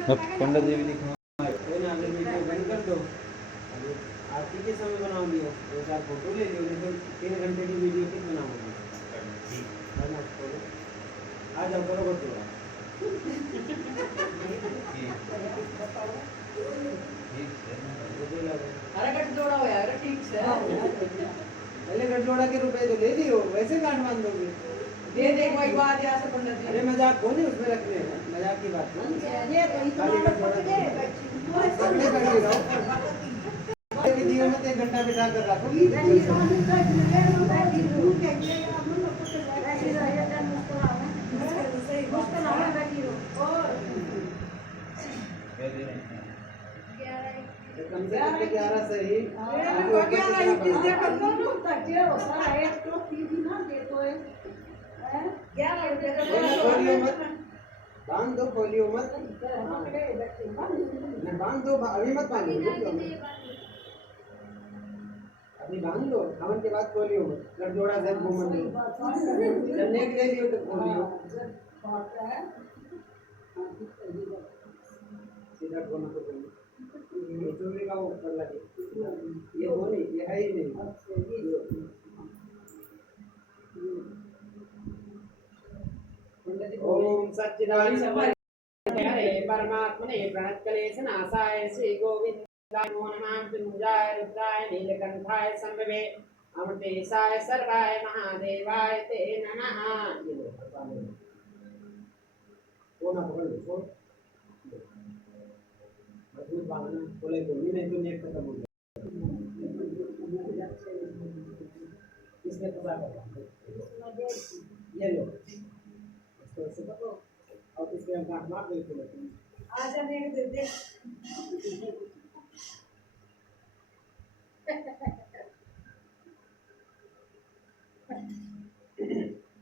पंडित जी भी दिखा कोई ना अगर वीडियो बंद कर दो, आरती के समय बनाओगी, 2-4 फोटो ले लियो, नहीं तो 3 घंटे की वीडियो किस बनाओगी? वरना खोलो, आ जाओ करो बटोरा। अरे गठ जोड़ा हो यार, ठीक से पहले गठजोड़ा के रुपए तो ले लियो, वैसे गांठ बांध दोगे? दे दे कोई बात यहाँ से पंडित जी। अरे मजाक को नहीं उसमें रखने हैं, मजाक की बात नहीं। ये तो खाली गठजोड़ा के पकड़े बैठी रहो। कि दियो मत 1 घंटा बिठा कर रखोगी। कम से कम 11 सही। खोलियो मत, बांध दो, खोलियो मत, बांध दो, अभी मत बांधियो, अभी बांध दो, हवन के बाद खोलियो मत, गठजोड़ा से घूमने दो, जब नेक ले लियो तो खोलियो, सीधा खोलना तो खोलियो, ये चुनरी का ऊपर लगे, ये हो नहीं, ये है ही नहीं। ओम सच्चिदानंद परमात्मने प्रणतक्लेशनाशाय श्री गोविंदाय नमो नमः। मृत्युंजयाय रुद्राय नीलकंठाय संभवे अमृतेशाय सर्वाय महादेवाय ते नमः। वो ना पकड़ लो, छोड़ मजबूत बांधना, बोले तो नहीं तो नेक खत्म हो जाएगा। इसमें पता कर ये लो, इसको ऐसे पकड़ो और इसके अंदर मार दो इसको। आज हम एक दे दे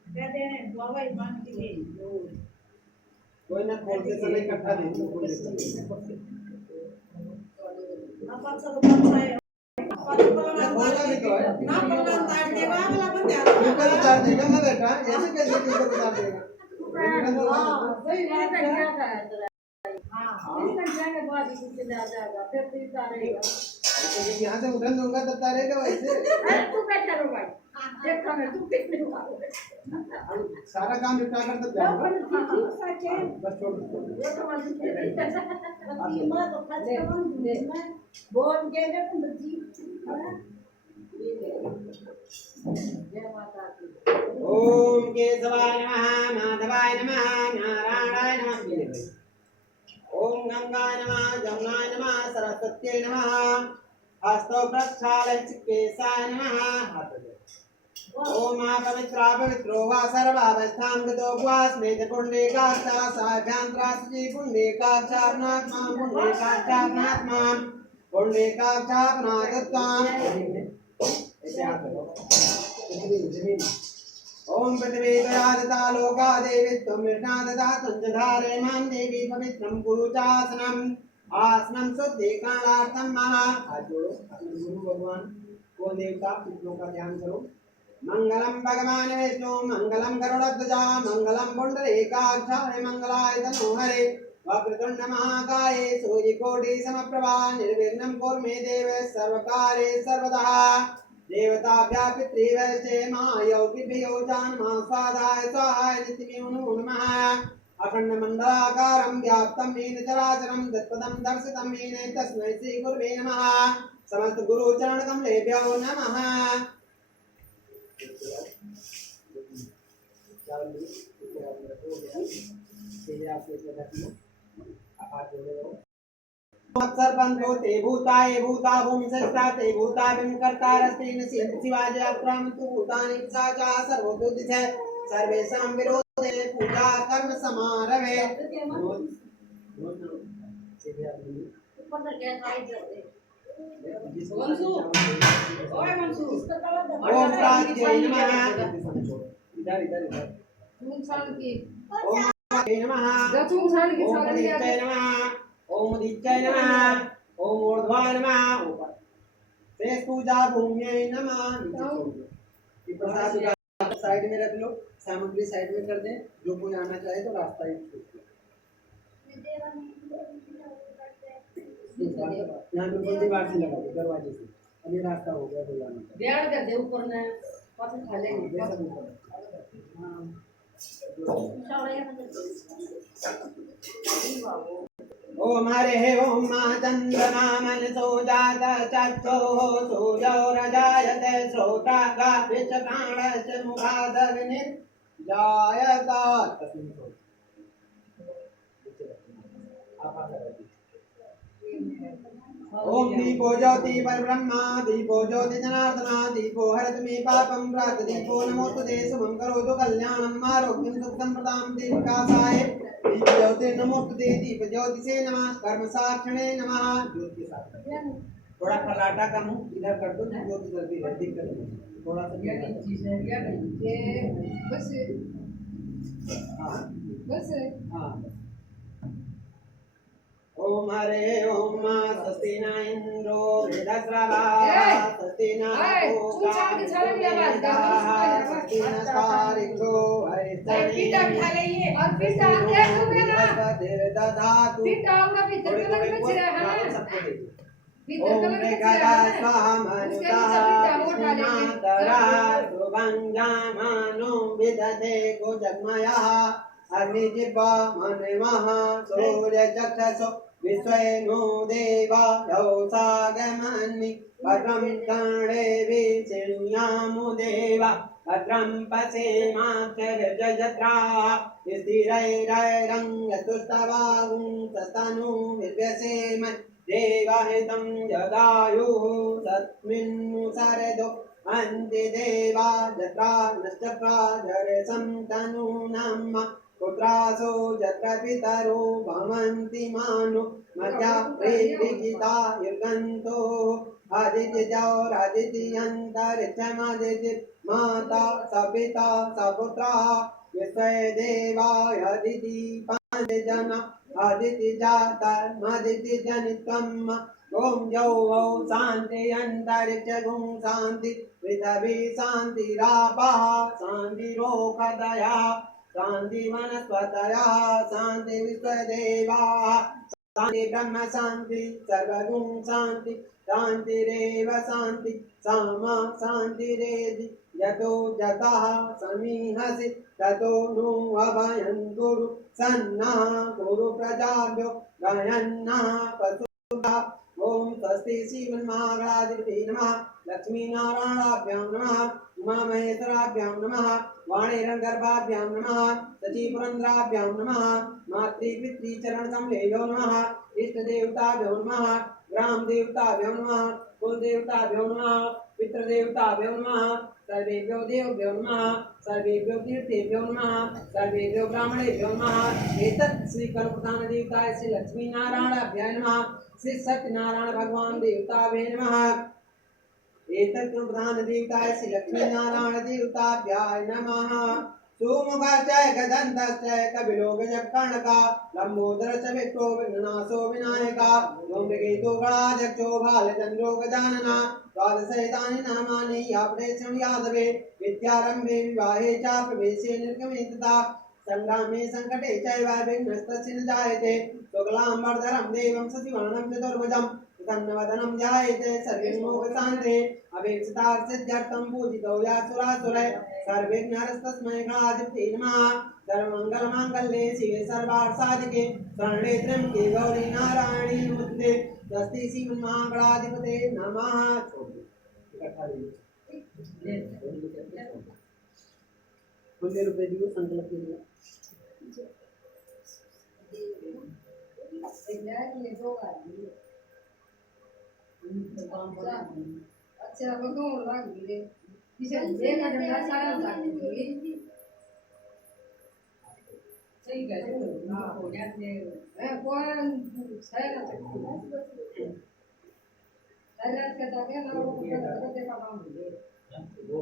कहते हैं बाबा ईमान के लिए कोई ना खोलते समय इकट्ठा दे दो, कोई ना पास तो पास है खोला भी तो है ना पल्ला तार देवा वाला बंद है ऊपर उतार देगा ना बेटा, ऐसे कैसे ऊपर उतार देगा? सही बात है, क्या है हां इस घंटे के बाद ही कुछ ले जाएगा, फिर तारेगा। यहाँ से उठन दूंगा तब तारेगा वैसे। तू बैठा रहो भाई, देखो मैं तू कितने सारा काम निपटा कर तब जाऊंगा। बस छोड़ दो। ये तो मन से कीमत तो खर्च कम दे मैं बोल के दे पंडित जी। जय माता दी। ओम केशवाय नमः, माधवाय नमः, नारायणाय नमः। ओम गंगाय नमः, जमुनाय नमः, सरस्वत्यै नमः। हस्तौ प्रक्षालय केशाय नमः। ओम पवित्रा पवित्रो वा सर्वावस्थां गतो वास्मेत पुण्डेकाक्षा साभ्यांतरासि पुण्डेकाक्षापनात्मा पुण्डेकाक्षापनात्मा पुण्डेकाक्षापनादत्तां। ऐसे हाथ लगाओ जमीन। ओम पृथ्वी दयादता लोका देवी त्वमृष्णा ददातुं च धारे मां देवी पवित्रं कुरुचासनम् आसनं शुद्धिकरणार्थं महा। हाथ जोड़ो, अपने गुरु भगवान को देवता पितरों का ध्यान करो। मंगलम भगवान विष्णु मंगलम गरुड़ध्वजा मंगलम पुंडरीकाक्षाय मंगलाय तनोहरे वक्रतुंड महाकाय सूर्यकोटि समप्रभा निर्विघ्नं कुरु मे देव सर्वकार्ये सर्वदा। देवताभ्यः पितृभ्यश्च महायोगिभ्यो जानमास्वादाय स्वाहाय नित्यं नमो नमः। अखंडमंडलाकारं व्याप्तं येन चराचरं तत्पदं दर्शितं येन तस्मै श्री गुरुवे नमः। समस्त गुरु चरण कमलेभ्यो नमः। सर्वंतो ते भूताय भूता भूमिशस्ता ते भूता विमकर्तारस्तेन शिवाय अक्रामन्तु भूतानि साचा सर्वोदित सर्वेषां विरोधे पूजा कर्म समारभे। ओम प्राज्ञै नमः। इधर इधर इधर ओम प्राज्ञै नमः। ओम उदित्यै नमः। ओम उदित्यै नमः। ओम ऊर्ध्वाय नमः। ऊपर शेष पूजा भूम्यै नमः। ये प्रसाद साइड में रख लो, सामग्री साइड में कर दें। जो कोई आना चाहे तो रास्ता ही यहाँ बिल्कुल दीवार से लगा दे दरवाजे से अभी रास्ता हो गया खुला बेड कर दे ऊपर ने पास खा लेंगे ओम हरे ओम मा चंद्रमा मन सो जात चक्षो सूर्यो रजायते श्रोता विच प्राणश्च मुखादग्नि जायता ओम दीपो ज्योति परब्रह्मा दीपो ज्योति जनार्दना दीपो हरत मे पापं प्रात दीपो नमोस्तुते शुभं करोतु कल्याणं आरोग्यं सुखं प्रदां दीर्घासाय दीप ज्योति नमोस्तुते दीप ज्योति से नमः कर्म साक्षिणे नमः ज्योति साक्षी थोड़ा फलाटा का मुंह इधर कर दो ज्योति जल्दी है दिक्कत नहीं थोड़ा सा ये बस हां बस हां ओम हरे ओम स्वस्ति न इंद्रो वृद्धश्रवा स्वस्ति न स्वस्ति न तारिको दधातु ओम मेघदा स्वाहा मनुता कृष्णातरा सुगंजामानो विदधे कुजन्मयः अग्निजिह्वा मन्मः सूर्यचक्षुषो विश्वेनो देवा यौसागमन्नि भद्रं कर्णे शृणुयामो देवा भद्रं पश्येमाक्षरजत्राः स्थिरैरैरङ्गस्तुष्टवागुं तस्तनु विद्यसेम देवाहितं यदायुः तस्मिन्नु सरदो अन्ति देवा जत्रा नश्चक्रा जरसं तनूनाम् पुत्रासो यत्र पितरो भवन्ति मानो मध्या प्रेरिता युगन्तो आदित्यजौरादित्यन्तरिक्षमदिति माता सपिता सपुत्रा विश्वे देवाय अदिति पञ्चजन अदिति जातमदिति जनित्वम् ओम यौ वौ शांति अंतरिक्ष गुं शांति पृथ्वी शांतिरापः शांतिरोषधयः शांति वनस्पतयः शांति विश्वदेवाः शांति ब्रह्म शांति सर्वगुं शांति शांतिरेव शांति सामा शांतिरेधि यतो जतः समीहसि ततो नु अभयं कुरु सन्नः कुरु प्रजाभ्यो गयन्नः पशुभ्यः ओम स्वस्ति श्रीमन्महागणाधिपतये नमः लक्ष्मीनारायणाभ्यां नमः उमामहेश्वराभ्यां नमः वाणीरङ्गर्भाभ्यां नमः सचीपुरन्द्राभ्यां नमः मातृपितृचरणकमलेभ्यो नमः इष्टदेवताभ्यो नमः ग्रामदेवताभ्यो नमः कुलदेवताभ्यो नमः पितृदेवताभ्यो नमः सर्वेभ्यो देवभ्यो नमः सर्वेभ्यो तीर्थेभ्यो नमः सर्वेभ्यो ब्राह्मणेभ्यो नमः एतत् श्री कल्पतानदेवताय श्री लक्ष्मीनारायणाभ्याय नमः श्री सत्यनारायण भगवान देवताभ्ये नमः एतत् प्रधानदेवताय श्री लक्ष्मीनारायण देवताभ्याय नमः सुमुखश्च गदन्तश्च कपिलो गजकर्णका लम्बोदर च विष्णो विघ्ननाशो विनायका धूम्रकेतु गणाध्यक्षो भालचन्द्रो गजानना द्वादशैतानि नामानि यापदेशं यादवे विद्यारम्भे विवाहे च प्रवेशे निर्गमे तथा संग्रामे संकटे चैव विघ्नस्तस्य न जायते शुक्लाम्बरधरं देवं शशिवर्णं चतुर्भुजं प्रसन्नवदनं ध्यायेते सर्वविघ्नोपशान्ते अभीप्सितार्थसिद्ध्यर्थं पूजितो यासुरासुरैः सर्वविघ्नहरस्तस्मै गणाधिपतये नमः सर्वमङ्गलमाङ्गल्ये शिवे सर्वार्थसाधिके शरणे त्र्यम्बके गौरी नारायणी नमोस्तुते स्वस्ति श्रीमन्महागणाधिपतये नमः कितने रुपए दिए संकल्प के लिए अच्छा बगो लग गए किसे देना जरा सारा लग गई सही कह रहे हो हां हो जाते है कौन सारा सारा का तो क्या ना वो करते का काम है वो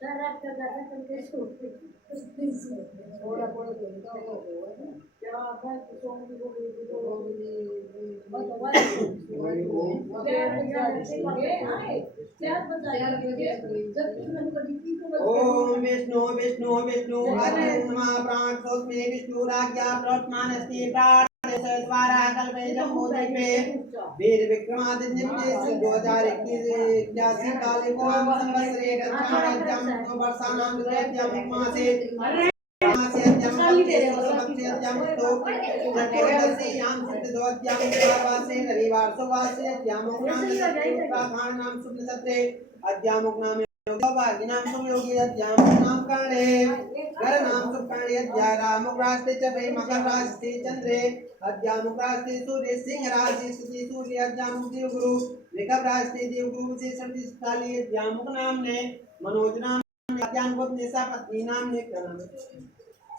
सारा का जाकर करके छोड़ थोड़ा थोड़ा तो क्या बात सोनी को ओम विष्णु विष्णु विष्णु हरे नमः प्राण में विष्णु राज्ञा प्रवर्तमानस्ति प्राण द्वारा कल्पे जम्बूद्वीपे वीर विक्रमादित्य 2081 काले को संवत्सरे दक्षिणायनम वर्षाणां द्वितीयम मासे रविवार सुवासे नाम सुयोगी नाम करणे घर नाम सुकर्णे रामुग्रास्ते च वे मकर रास्ते चंद्रे अद्यामुग्रास्ते सूर्य सिंह राशि स्थिति सूर्य अद्यामुग देव गुरु विकट रास्ते देव गुरु से सर्दी काली अद्यामुग नाम ने मनोज नाम ने अद्यामुग निशा पत्नी नाम ने करम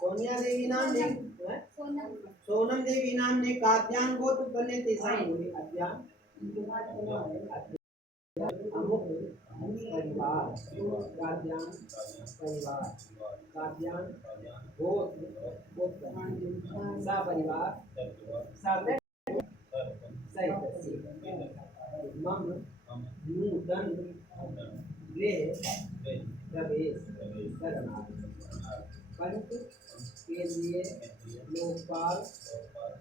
सोनिया देवी नाम ने सोनम देवी नाम ने कात्यान गोत्र बने तेसा हुए अद्याम अमुक परिवार कात्यान परिवार कात्यान गोत्र गोत्र सा परिवार सा सहित मम नूतन गृह प्रवेश करना पंच केंद्रीय लोकपाल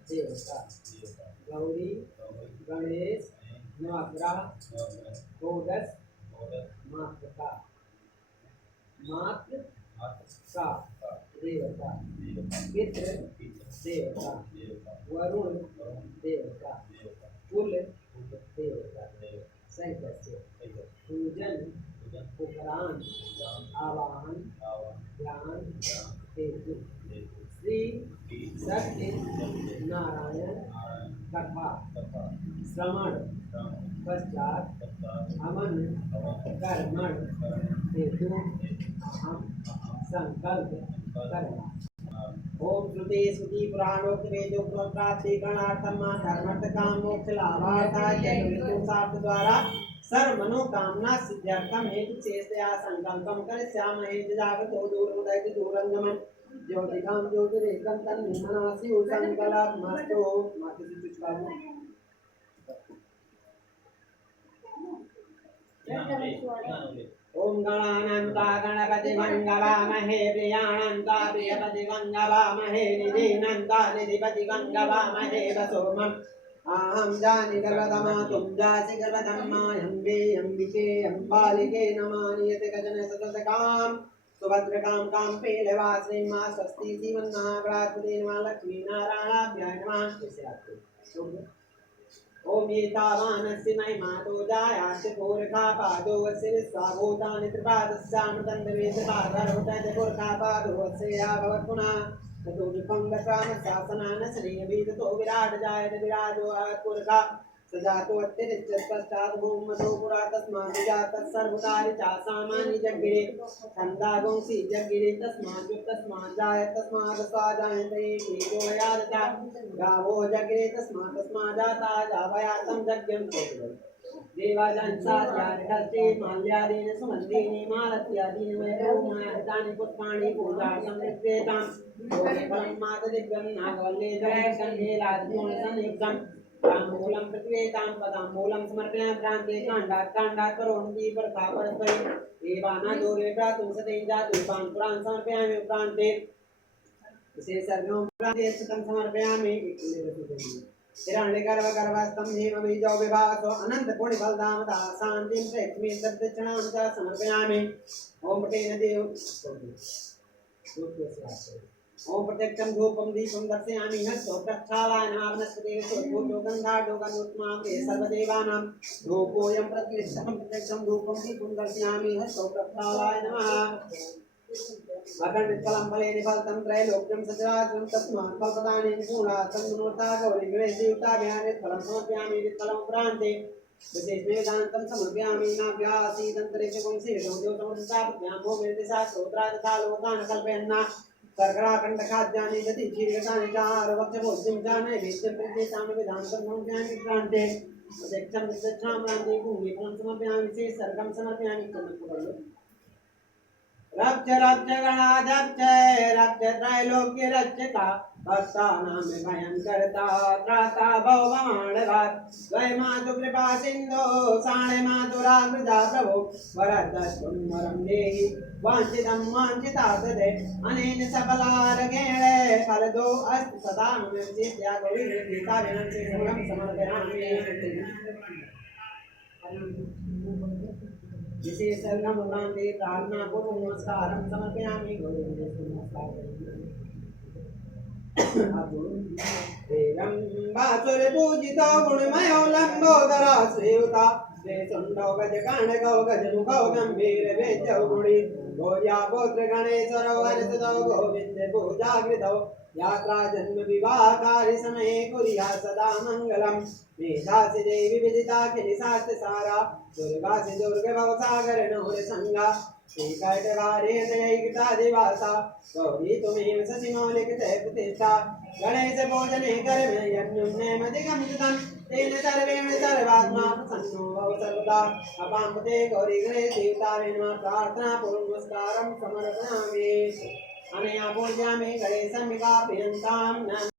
देवता गौरी गणेश नवग्रह गोदस मातृका मातृ का देवता पितृ देवता वरुण देवता कुल देवता सहित पूजन उपरांत आवाहन ध्यान हेतु श्री सत्य नारायण कथा श्रवण पश्चात अमन कर्मण हेतु हम संकल्प करना। ओम श्रुति स्मृति पुराणोक्त वेदों प्राप्ति गणार्थम धर्मर्थ काम मोक्ष लाभार्थाय चतुर्विध शास्त्र द्वारा सर्व मनोकामना सिद्ध्यर्थम हेतु चेष्टया संकल्पम करिष्यामहे जागतो दूरमुदयति दूरंगमन ज्योतिषां ज्योतिरेकं तन्मनसि संकल्पमस्तु। माते से कुछ करो। ओम गणानंता गणपति गंगवामहे प्रियानंता प्रियपति गंगवामहे निधिनंता निधिपति गंगवामहे वसोमम् अहं जानि गर्भधमा तुम जासि गर्भधम्मा अम्बे अम्बिके अम्बालिके नमामि यते गजन सततकाम सुभद्रकाम काम पेलवास्ने मा स्वस्ति जीवन्नाग्राकुते नमः लक्ष्मी नारायणाभ्याय नमः। ओम एतावानस्य महिमातो जायास्य पूर्खा पादो वस्य विश्वाभूतानि त्रिपादस्यामृतन्दवेशपादर्भुतज पूर्खा पादो वस्य याभवत्पुनः ततो दुःखं गतान शासनान श्रीयवीततो विराट जायत विराजो पूर्खा सजातो अत्यरिच्यस्पष्टात् भूमतो पुरा तस्मात् जातः सर्वकार्य चासामान्य जग्गिरे छन्दागुंसि जग्गिरे तस्मात् जायत तस्मात् स्वाजायते कीटो यादता गावो जग्गिरे तस्मात् जाता जावयातं यज्ञं देवाजंसाद्यार्हते माल्यादीन सुमन्त्रीनि मालत्यादीनि वैरोमायतानि पुष्पाणि पूजार्थं निर्क्रेताम् फलं मातदिव्यं नागवल्ले जयसन्धे राजमूलसंयुक्तम् ताम्बूलं पृथ्वीतां पदाम्बूलं समर्पयामि भ्रान्ते काण्डात् करोन्ति परस्परि देवानादोरे प्रातुं सतेञ्जातुपान् पुरान् समर्पयामि भ्रान्ते विशेषज्ञं भ्रान्ते स्थितं समर्पयामि हिरण्यगर्भगर्भस्थं हेमबीजौ विभासो अनंत पुण्यफलदामदा शान्तिं प्रेक्ष्मि तद्दक्षिणां च समर्पयामि। ओम तेन देव ओम प्रत्यक्षं धूपं दीपं दर्शयामि हस्तो प्रक्षालाय नमः वनस्पतिः सोत्पूर्णो गन्धाढ्यो गन्धोत्तमाङ्गे सर्वदेवानां धूपोऽयं प्रतिष्ठं प्रत्यक्षं धूपं दीपं दर्शयामि हस्तो प्रक्षालाय नमः। अखण्डितफलं फलेन फलितं त्रैलोक्यं सचराचरं तस्मात् फलप्रदाने पूर्णार्थं गुणवत्ता गौरी गणेशदेवता फलं समर्पयामि फलं प्रान्ते विशेषमेवेदान्तं समर्पयामि नाभ्यासीदन्तरिक्षं शीर्षं द्योतमसंस्थापयामि भो वेदिसा स्तोत्रा तथा लोकान् कल्पयन्ना कर्कराखण्डखाद्यानि दति क्षीरकानि चारवक्षभोज्यं च नैवेद्यं प्रत्येतां विधानं समर्पयामि प्रान्ते प्रत्यक्षं नित्यच्छां प्रान्ते भूमिफलं समर्पयामि शेषसर्गं समर्पयामि रक्ष रक्ष गणाध्यक्ष रक्ष त्रैलोक्य रक्षका भक्तानां भयंकरता त्राता भवमाणघात द्वय मातु कृपा सिंधो साणे मातुराग्रजा प्रभो वरदत्तं वरं देहि वाञ्छितं वाञ्छितार्थदे अनेन सफलार्घेण फलदो अस्तु सदा मम चित्या गौरीर्गीता विनम्य मूलं समर्पयामि विशेषर्घमुदान्ते प्रार्थना पूर्वं नमस्कारं समर्पयामि एवं वासुरपूजितो गुणमयो लम्बोदरा श्रीयुता श्रीसुन्दो गजकाणकौ गजमुखौ गम्भीरवेद्यौ गुणि गौर्या पुत्र गणेश्वरौ हर्षदौ गोविन्द पूजाकृतौ यात्रा जन्म विवाहकार्य समये कुर्या सदा मङ्गलम् मेधासि देवी विदिताखिल शास्त्र सारा दुर्गासि दुर्ग भवसागर नहुर संगा श्रीकटकारे दयिता दिवासा गौरी तुमेव शशिमौलिकते प्रतिष्ठा गणेश भोजने कर्म यज्ञं मदिगमितं तेन सर्वेण सर्वात्मा प्रसन्नो भव सर्वदा अपाम्पते गौरी गणेश देवतावे नमः प्रार्थना पूर्वस्कारं समर्पयामि अनया पूजयामि गणेशमिका प्रियन्तां नमः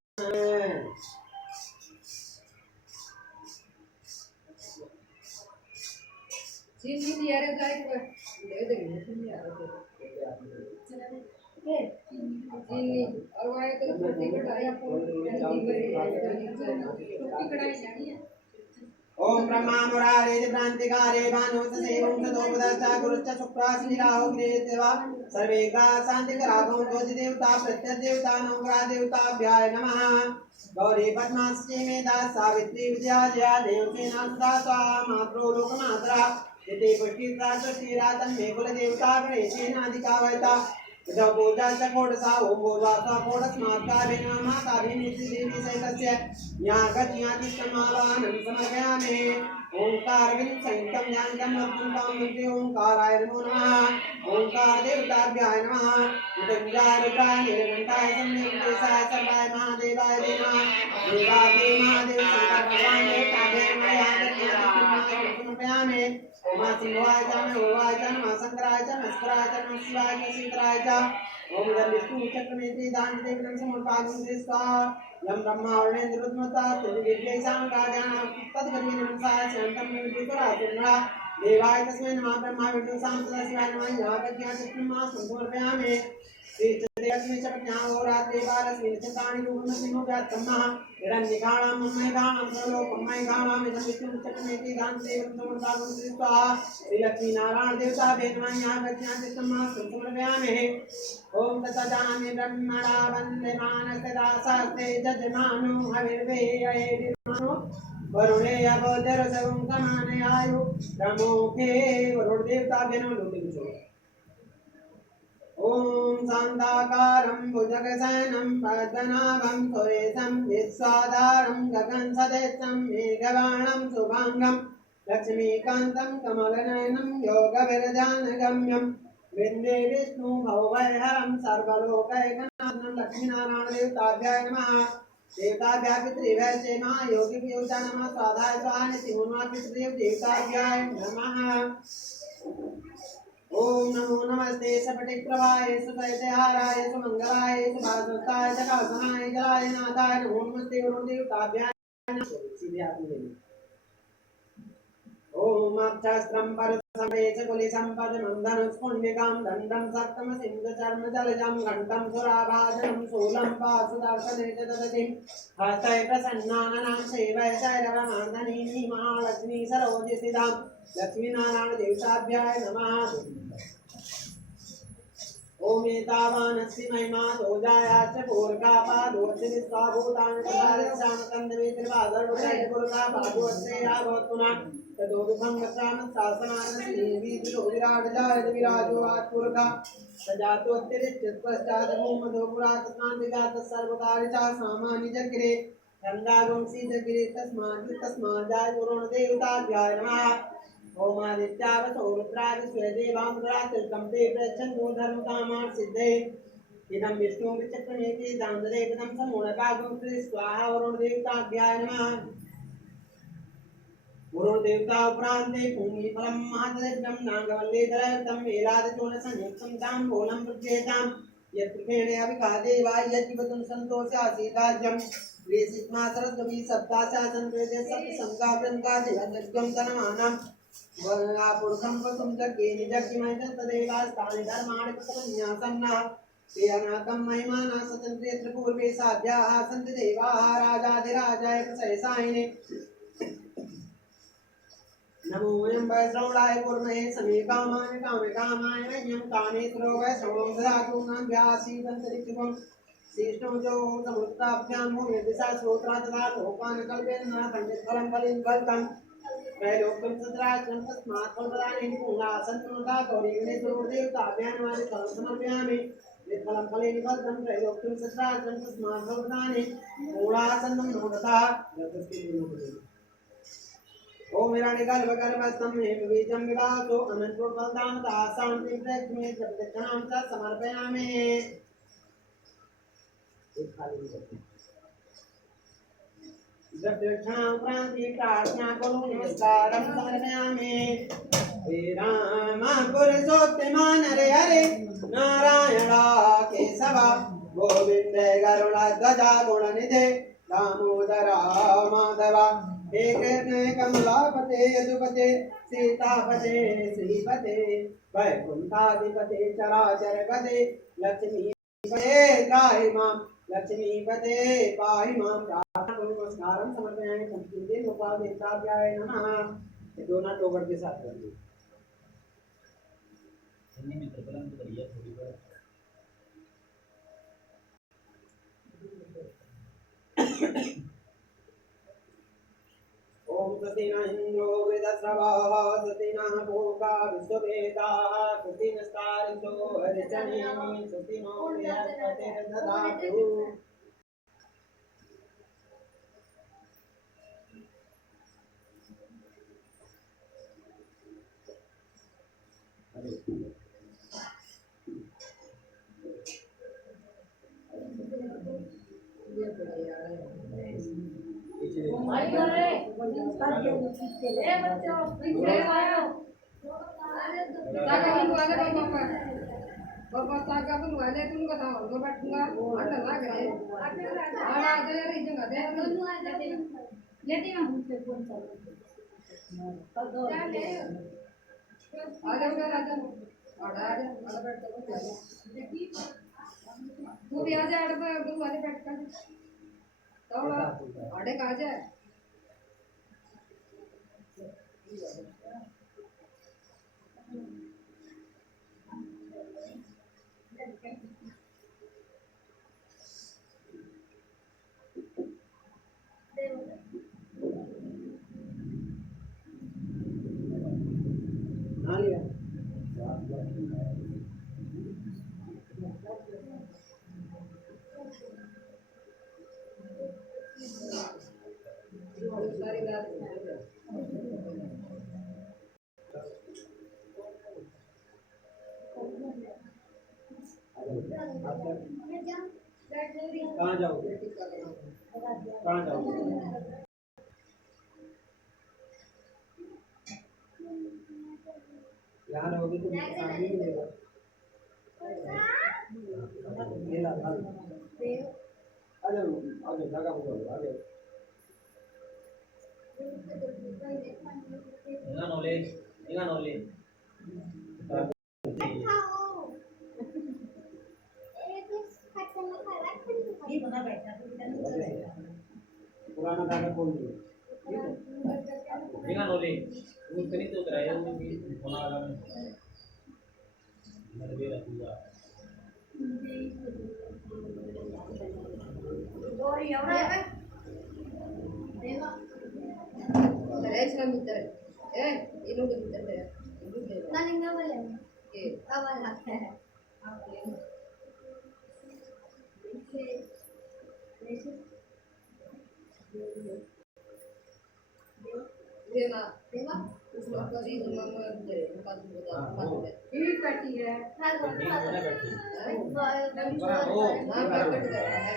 चीनी दिया रे गाइस दे दे चीनी आ रहा है चीनी और वाया तो छोटी कढ़ाई छोटी कढ़ाई जानी है ओम ब्रह्मा मुरारे भ्रांतिकारे भानु सेवं सदोपदश्च गुरुश्च शुक्रास्मि राहु ग्रेदेवा सर्वे ग्रहाः शान्तिकरागं ज्योति देवता प्रत्यय देवता नवग्रह देवताभ्याय नमः गौरी पद्माश्री मेधा सावित्री विद्या जया देवसेना सुधा स्वाहा मात्रो लोकमात्रा इति पुष्टिता सुष्टिरा तन्मे कुलदेवता गणेशेनाधिका वैता इदौ पूजा च षोडशा ओम भूर्वासा षोडशमात्कारेण माताभिनेत्री देवी सहितस्य यागज्ञातिष्ठमावाहनं समर्पयामि ओंकारविन् संयुक्तं ज्ञानं अद्भुतं मन्त्रे ओंकाराय नमो नमः ओंकार देवताभ्याय नमः मृत्युंजय रुद्राय नीलकंठाय संयमकेशाय सर्वाय महादेवाय नमः देवादि महादेव शंकर भगवान देवताभ्याय नमः यागज्ञातिष्ठमावाहनं समर्पयामि ओम सिंहाय च नमोवाय च नमः शंकराय च नमस्काराय च नमः शिवाय च शंकराय च ओम इदं विष्णु चक्रमेति दानदेवनं समर्पयामि स्वाहा यं ब्रह्मा वरुणेन्द्र रुद्रमता तुल्यविद्यै सामगायानां तद्गतिं नमस्कार शान्तं निर्विकारात्मना देवाय तस्मै नमः ब्रह्मा विष्णु सामसदाशिवाय नमः यागज्ञातिष्ठं समर्पयामि श्रीचन्द्रलक्ष्मी च प्रज्ञाहोरात्रे बालस्मिन् चतानि रूपमसिंहो व्यात्तमः हिरण्यकाणां मन्मयकाणां सर्वलोकमयकाणां इदं विष्णु चक्रमेति दानदेवं समर्पयामि स्वाहा श्रीलक्ष्मीनारायण देवताभ्ये नमः यागज्ञातिष्ठं समर्पयामि ओम तत्सदामि ब्रह्मणा वन्दे मानसदासास्ते जजमानो हविर्वेयेदिमानो वरुणे अबोधरसवं समानयायु प्रमुखे वरुणदेवताभ्ये नमः ओम शांताकारं भुजगशयनं पद्मनाभं सुरेशं विश्वाधारं गगनसदृशं मेघवर्णं शुभांगं लक्ष्मीकान्तं कमलनयनं योगविरजानगम्यं वन्दे विष्णु भवभयहरं सर्वलोकैकनाथं लक्ष्मीनारायण देवताभ्याय नमः देवताभ्याः पितृभ्यः च महायोगिभ्यो नमः स्वाधाय स्वाहा नित्यमुन्मा पितृदेव देवताभ्याय नमः ओम नमो नमस्ते सपटिप्रभाय सुतैतहाराय सुमंगलाय सुभासुताय जगासनाय जलाय नाथाय नमो नमस्ते वरुणदेवताभ्याय ओम अक्षस्त्रं परसंवेच कुलिसंपदनं धनुष्पुण्यकां दण्डं सप्तम सिंह चर्म जलजं घण्टं सुराभाजनं शूलं पाशुदर्शने च ददतिं हस्तै प्रसन्नानां सेवय शैरवमर्दनीं महालक्ष्मी सरोजि स्थितां लक्ष्मीनारायण देवताभ्याय नमः ओम एतावानस्ति महिमा दोजायाच पूर्गापादोऽस्य विश्वाभूतानि तदारक्षामकन्दवे त्रिवादर्वशैपुर्गापादोऽस्य यावत्पुनः ततो दुःखं गच्छामः विराजो आत्पुर्गा सजातोत्तिरिच्युत्पश्चात् भूमधो पुरातस्मान् विजातः सर्वकार्यता सामान्यजग्रे गङ्गागुंसि जग्रे तस्मात् जाय वरुणदेवताभ्याय नमः ओम आदित्यावसो रुद्रादि स्वदेवामुद्रातिर्कं ते प्रयच्छन्तो धर्मकामान् सिद्धे इदं विष्णु विचक्रमेति दानदेवतं समूढकागं स्वाहा वरुणदेवताभ्याय नमः गुरुदेवता उपरान्ते भूमिफलं महादेव्यं नागवल्लीधरं वेलादिचूर्ण संयुक्तं ताम्बूलं प्रत्येताम् यत्कृपेण अभिकादेवा यज्ञवतं सन्तोषासीताज्यं श्रीसिद्मा सरस्वती सप्ताशासनं वेदे सप्तसङ्गाप्रङ्गादिवज्ञं तनमानं वरापुरुषं वसुं जज्ञे निजज्ञमयं तदेवास्तानि धर्माणि प्रथमन्यासन्नः ते अनाकं महिमाना सतन्त्रे त्रिपूर्वे साध्याः सन्ति देवाः राजाधिराजाय प्रशंसायिने नमो वयं वैष्णवाय कुर्महे समे कामाय कामकामाय यं कामेश्वरो वैष्णवं ददातु नाम व्यासीदन्तरिक्षं श्रेष्ठो जो समुत्ताभ्यां यदिशा श्रोत्रा तथा लोकान् कल्पेन पण्डितफलं फलिं फलतं त्रैलोक्यं सत्रात्रं तस्मात् फलप्रदानेन पूर्णासन्नुता गौरीगणेशदेवताभ्यां फलं समर्पयामि फलं फलेन फलतं त्रैलोक्यं सत्रात्रं तस्मात् फलप्रदानेन पूर्णासन्नं नमोदतः ओम हिरण्यगर्भ गर्भस्थं हेम बीजं विवातो अनन्तपुरफलदां तासां तीर्थमे प्रदक्षिणां च समर्पयामि प्रदक्षिणां प्रान्ते प्रार्थना करो नमस्कारं समर्पयामि हे राम पुरुषोत्तम नरे हरे नारायण केशव गोविन्द गरुडध्वजा गुणनिधे दामोदर माधव हे कृष्ण कमलापते यदुपते सीतापते श्रीपते वैकुंठाधिपते चराचरपते लक्ष्मीपते त्राहि मां लक्ष्मीपते पाहि मां नमस्कारं समर्पयामि संकीर्तन उपादेशाभ्याय नमः। ये दोनों टोकर के साथ कर लो। मित्र बलम तो करिए थोड़ी बार ओम सतिना इंद्रो वृदस्रवाः सतिना भोगा विश्ववेदाः सतिनस्तारिन्दो हरिचनेमि सतिनो बृहस्पतिर्दधातु। तू भी आ जा अड़ वाले बैठ कर अड़े कहा जाए कहाँ जाओगे? कहाँ जाओगे? यहाँ रहोगे तो सामने ही मिलेगा। ये ला आ जाओ लगा बोलो आ जाओ। इंगा नॉलेज ये बना बैठा पुराना गाना खोल दो। इंगा नॉलेज वो इतनी तो कराया वो भी होना वाला नहीं मेरे भी रखूंगा गौरी एवढा आहे देवा करायचं मित्र ए इलो मित्र नाही नवले के आवाज आता है देवा देवा उसमें करी जमा दे बात बता ठीक बैठी है ना बैठी हां बैठ कर है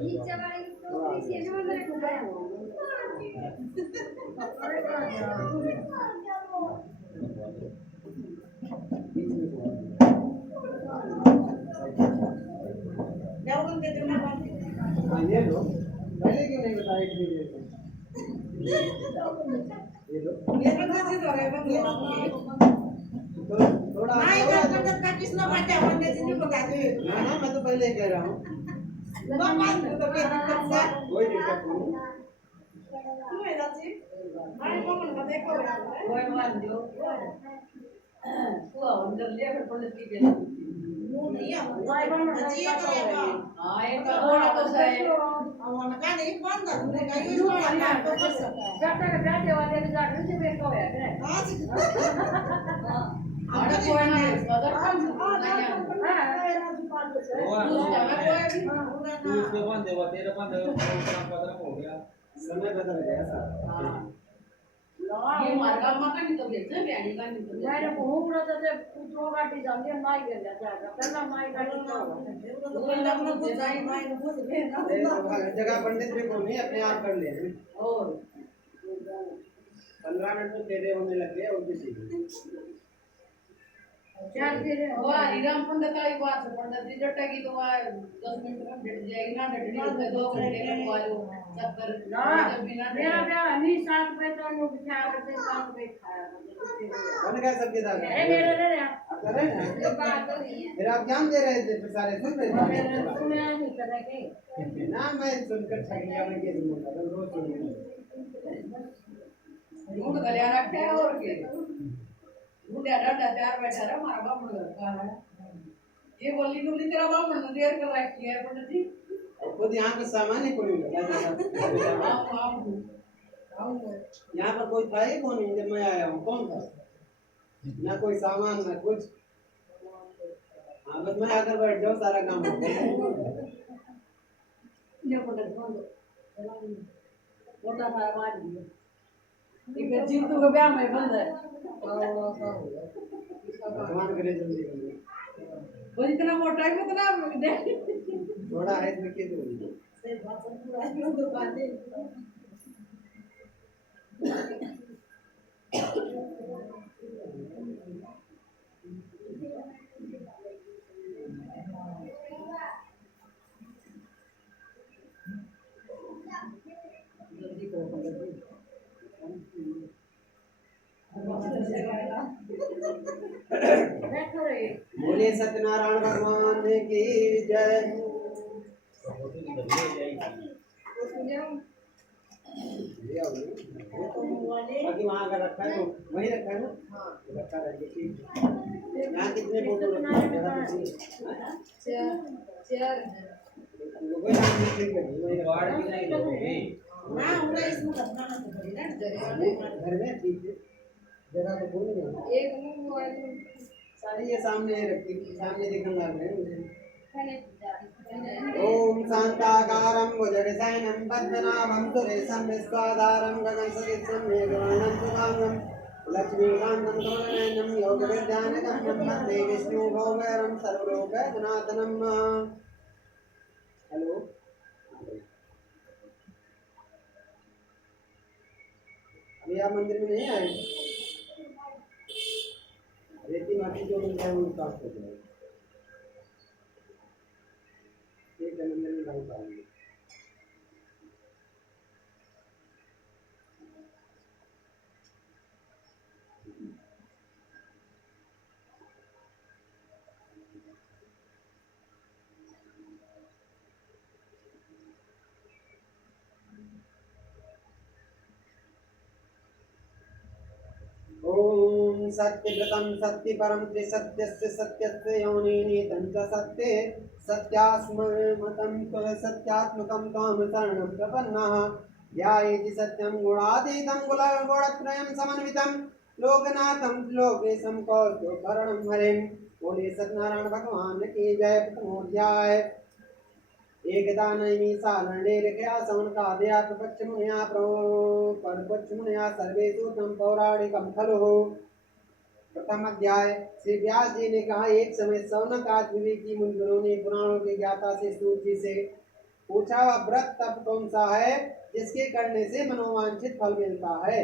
नीचे वाली तो हाँ, ये लो। पहले क्यों नहीं बताया इतनी देर से? ये लो। तो थोड़ा ना, मैं तो पहले ही कह रहा हूँ। कोई दिक्कत नहीं। तू उसको बंद देवा तेरा बंद काम पता हो गया समय बदल गया साहब। ये मार्गा मका नहीं तो बेचना गाड़ी का नहीं तो मैंने घूम रहा था जब पुत्रों गाड़ी जाके माई कर जाएगा पहला माई गाड़ी जगह पंडित भी को नहीं अपने आप कर ले और 15 मिनट तो तेरे होने लगे और किसी क्या तेरे वो हरिराम पंडित का एक बात है पंडित जी जटेगी तो वह 10 मिनट में डट जाएगी ना डटनी होते 2 घंटे लगवा लो चक्कर ना मेरा ब्याह नहीं 7 बजे तो लोग बिठाया करते 7 बजे खाया कौन क्या सबके दाल है मेरे ले रहा आप कर रहे हैं ये बात हो रही है फिर आप ज्ञान दे रहे थे फिर सारे सुन रहे थे सुना नहीं कर रहे ना मैं सुनकर थक गया मैं ये सुनूंगा तो रोज सुनूंगा मूड गलिया रखा है और के मुंडा डाटा चार बैठा रहा हमारा बाप मुंडा का है ये बोली नूली तेरा बाप मुंडा देर कर रखी है पंडित जी और खुद यहाँ पे सामान ही कोई नहीं मिला यहाँ पर कोई था ही कौन नहीं जब मैं आया हूँ कौन था ना कोई सामान ना कुछ हाँ बस मैं आकर बैठ जाऊँ सारा काम हो गया ये पंडित बोलो मोटा सारा मार दिया एक जीतू का ब्याह में बंद है भगवान करे जल्दी जल्दी वो इतना मोटा है कितना देख थोड़ा है इसमें क्या करूँ से भाषण पूरा है दुकान दे जल्दी को पंडित बोलिए सत्यनारायण भगवान की जय बाकी वहाँ अगर रखा है तो वही रखा है ना रखा रहेगा यहाँ कितने फोटो घर में ठीक है जगह तो भूल गया सारी ये सामने रखी सामने दिखने लग रहे हैं मुझे ओम शांताकारं भुजगशयनं पद्मनाभं सुरेशं विश्वाधारं गगनसदृशं मेघवर्णं शुभांगं लक्ष्मीकान्तं कमलनयनं योगविद्यानिकं वन्दे विष्णुभौवेरं सर्वलोकैकनाथनं। हेलो अभी आप मंदिर में नहीं आए रेती माटी जो मिल जाए वो प्राप्त हो जाएगा एक मंदिर में नहीं पाएंगे ओम सत्यव्रतं सत्यपरं त्रिसत्यस्य सत्यस्य योनिनीतं च सत्ये सत्यास्मतं सत्यात्मकं त्वं शरणं प्रपन्नः ध्यायेति सत्यं गुणातीतं गुणत्रयं समन्वितं लोकनाथं लोकेशं कौस्तुभरणं हरिं। बोले सत्यनारायण भगवान की जय। प्रथमोध्याय एकदा नैमी सारणेरकया सवनकादया प्रपच्यमुनया परपच्यमुनया सर्वेषु तं पौराणिकं खलु। प्रथम अध्याय श्री व्यास जी ने कहा एक समय सौनक आदि विवेकी मुनिगणों ने पुराणों की ज्ञाता से सूर्य से पूछा वह व्रत तप कौन सा है जिसके करने से मनोवांछित फल मिलता है।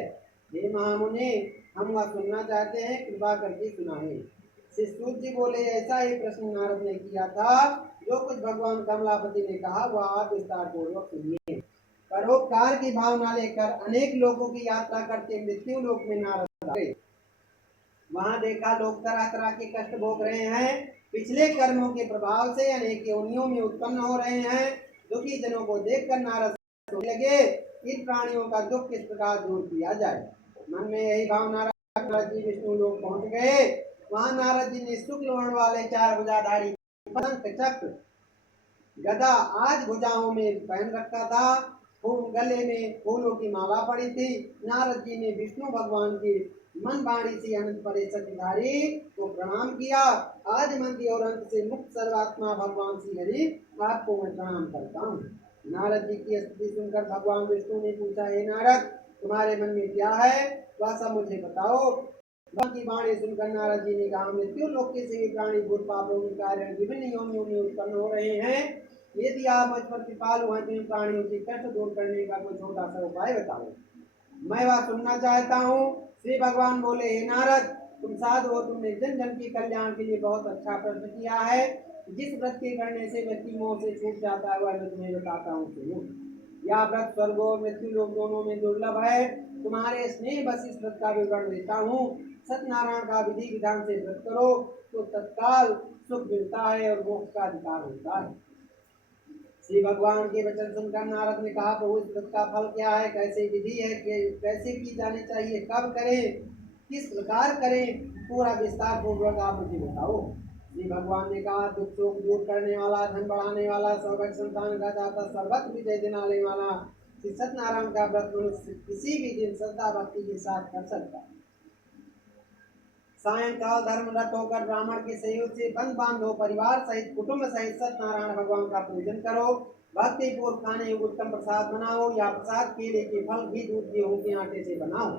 हे महामुनि, हम वह सुनना चाहते हैं, कृपा करके सुनाएं। श्री सूत जी बोले, ऐसा ही प्रश्न नारद ने किया था। जो कुछ भगवान कमलापति ने कहा वह आप विस्तार पूर्वक सुनिए। परोपकार की भावना लेकर अनेक लोगों की यात्रा करते मृत्यु लोक में नारद गए। वहां देखा लोग तरह तरह के कष्ट भोग रहे हैं। पिछले कर्मों के प्रभाव से अनेक योनियों में उत्पन्न हो रहे हैं। दुखी जनों को देखकर नारद सोचने लगे, इन प्राणियों का दुख किस प्रकार दूर किया जाए। मन में यही भावना रख नारद जी विष्णु लोक पहुंच गए। वहां नारद जी ने शुक्ल वर्ण वाले 4 भुजाधारी पतंग चक्र गदा आज भुजाओं में पहन रखा था। गले में फूलों की माला पड़ी थी। नारद जी ने विष्णु भगवान की मन वाणी से अनंत परे शक्तिधारी को प्रणाम किया। आज मंत्र और अंत से मुक्त सर्वात्मा भगवान श्री हरि आपको मैं प्रणाम करता हूँ। नारद जी की स्तुति सुनकर भगवान विष्णु ने पूछा, हे नारद, तुम्हारे मन में क्या है वह सब मुझे बताओ। भगवान की वाणी सुनकर नारद जी ने कहा, मृत्यु लोक के सभी प्राणी भूत पापों के कारण विभिन्न योनियों में उत्पन्न हो रहे हैं। यदि आप मुझ पर कृपालु हैं तो इन प्राणियों की कष्ट दूर करने का कोई छोटा सा उपाय बताओ, मैं वह सुनना चाहता हूँ। श्री भगवान बोले, हे नारद, तुम साधु हो, तुमने जन जन के कल्याण के लिए बहुत अच्छा प्रश्न किया है। जिस व्रत के करने से व्यक्ति मोह से छूट जाता है वह मैं तुम्हें बताता हूँ, सुनो। यह व्रत स्वर्ग और मृत्यु लोक दोनों में दुर्लभ है। तुम्हारे स्नेह बस इस व्रत का विवरण देता हूँ। सत्यनारायण का विधि विधान से व्रत करो तो तत्काल सुख मिलता है और मोक्ष का अधिकार होता है। श्री भगवान के वचन सुनकर नारद ने कहा, प्रभु इस व्रत का फल क्या है, कैसे विधि है, कैसे की जानी चाहिए, कब करें, किस प्रकार करें, पूरा विस्तार पूर्वक आप मुझे बताओ। श्री भगवान ने कहा, दुख शोक दूर करने वाला, धन बढ़ाने वाला, सौभाग्य संतान का दाता, सर्वत्र विजय दिलाने वाला श्री सत्यनारायण का व्रत मनुष्य किसी भी दिन श्रद्धा भक्ति के साथ कर सकता है। सायंकाल धर्मरत होकर ब्राह्मण के सहयोग से बंद बांधो, परिवार सहित कुटुंब सहित सत्यनारायण भगवान का पूजन करो। भक्ति पूर्व खाने योग्य उत्तम प्रसाद बनाओ। या प्रसाद केले के फल, घी, दूध, गेहूं के आटे से बनाओ।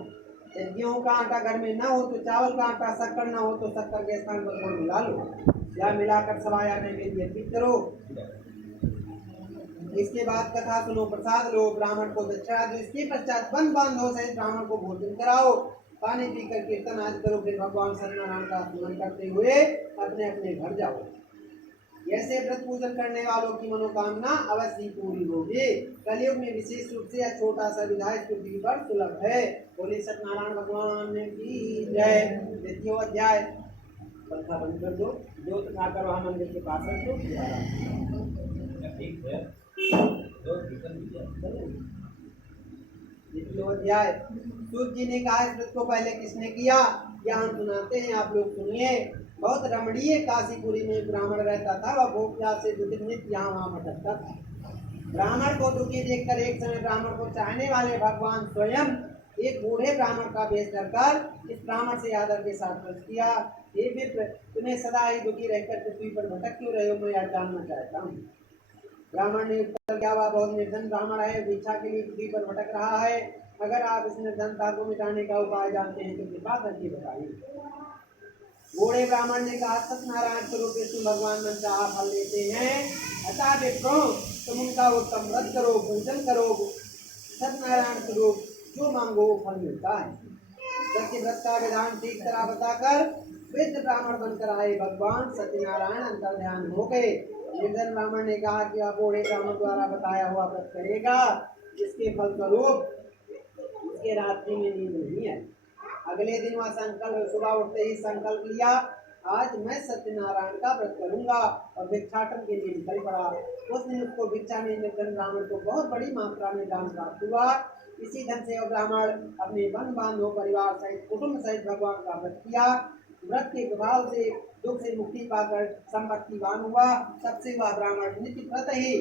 यदि गेहूं का आटा घर में न हो तो चावल का आटा, शक्कर न हो तो शक्कर के स्थान पर गुड़ मिला लो। या मिलाकर सवाया नैवेद्य अर्पित करो। इसके बाद कथा सुनो, प्रसाद लो, ब्राह्मण को दक्षिणा दो। इसके पश्चात बंद बांधो सहित ब्राह्मण को भोजन कराओ। पानी पीकर कीर्तन आदि करो। फिर भगवान सत्यनारायण का स्मरण करते हुए अपने अपने घर जाओ। ऐसे व्रत पूजन करने वालों की मनोकामना अवश्य पूरी होगी। कलयुग में विशेष रूप से यह छोटा सा विधा इस पृथ्वी पर सुलभ है। बोले सत्यनारायण भगवान की जय। द्वितीय अध्याय। पंखा बंद कर दो, ज्योत खाकर वहां मंदिर के पास रख दो। ठीक है, द्वितीय अध्याय। सूत जी ने कहा, इस व्रत को पहले किसने किया, ज्ञान सुनाते हैं, आप लोग सुनिए। बहुत रमणीय काशीपुरी में ब्राह्मण रहता था। वह भूख प्यास से दुखित यहाँ वहाँ भटकता था। ब्राह्मण को दुखी देखकर एक समय ब्राह्मण को चाहने वाले भगवान स्वयं एक बूढ़े ब्राह्मण का वेश धरकर इस ब्राह्मण से आदर के साथ प्रश्न किया, हे विप्र, तुम्हें सदा ही दुखी रहकर पृथ्वी पर भटक क्यों रहे हो, मैं यह जानना चाहता हूँ। ब्राह्मण ने उत्तर दिया, वह बहुत निर्धन ब्राह्मण है, भिक्षा के लिए पृथ्वी पर भटक रहा है। अगर आप इस निर्धनता को मिटाने का उपाय जानते हैं तो कृपा करके बताइए। बूढ़े ब्राह्मण ने कहा, सत्यनारायण स्वरूप विष्णु भगवान मन चाहा फल देते हैं। अतः विप्रो, तुम उनका उत्तम व्रत करो, पूजन करो। सत्यनारायण स्वरूप जो मांगो वो फल मिलता है। सत्य व्रत का विधान ठीक तरह बताकर वृद्ध ब्राह्मण बनकर आए भगवान सत्यनारायण अंतर ध्यान हो गए। निर्धन ब्राह्मण ने कहा कि आप बूढ़े ब्राह्मण द्वारा बताया हुआ व्रत करेगा, जिसके फल स्वरूप उसके रात्रि में नींद नहीं है। अगले दिन वह संकल्प, सुबह उठते ही संकल्प लिया, आज मैं सत्यनारायण का व्रत करूंगा, और भिक्षाटन के लिए निकल पड़ा। उस दिन उसको भिक्षा में निर्धन ब्राह्मण को बहुत बड़ी मात्रा में दान प्राप्त हुआ। इसी धन से वह ब्राह्मण अपने बंधु बांधव, परिवार सहित, कुटुंब सहित भगवान का व्रत किया। व्रत के प्रभाव से दुख से मुक्ति पाकर संपत्तिवान हुआ। तब से वह ब्राह्मण नित्य व्रत ही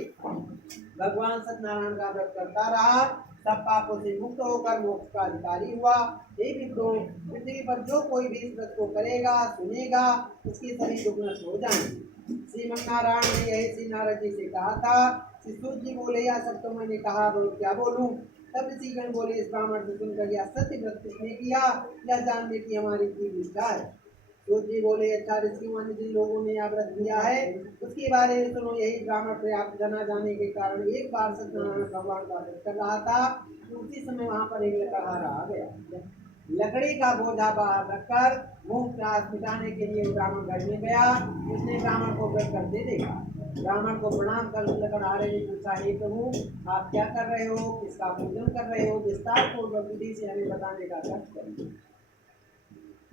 भगवान सत्यनारायण का व्रत करता रहा। सब पापों से मुक्त होकर मोक्ष का अधिकारी हुआ। हे विप्रो, पृथ्वी पर जो कोई भी इस व्रत को करेगा, सुनेगा, उसके सभी दुख नष्ट हो जाएंगे। श्रीमन्नारायण ने यही श्री नारद जी से कहा था। श्री सूत जी बोले, यह सब तो मैंने कहा, क्या बोलूं। तब ऋषिगण बोले, इस ब्राह्मण से सुनकर यह सत्य व्रत किसने किया, यह जानने की हमारी की इच्छा है। सूत जी बोले, अच्छा ऋषियों ने जिन लोगों ने यह व्रत किया है उसके बारे में सुनो। यही ब्राह्मण पर्याप्त जना जाने के कारण एक बार सत्यनारायण भगवान का व्रत कर रहा था, उसी समय वहां पर एक लकड़हारा आ गया। लकड़ी का बोझा बाहर रखकर मुंह प्यास मिटाने के लिए ब्राह्मण घर में गया। उसने ब्राह्मण को व्रत करते देखा। ब्राह्मण को प्रणाम कर लकड़हारे ने पूछा, हे प्रभु, आप क्या कर रहे हो, किसका पूजन कर रहे हो, विस्तार पूर्वक विधि से हमें बताने का कष्ट करें।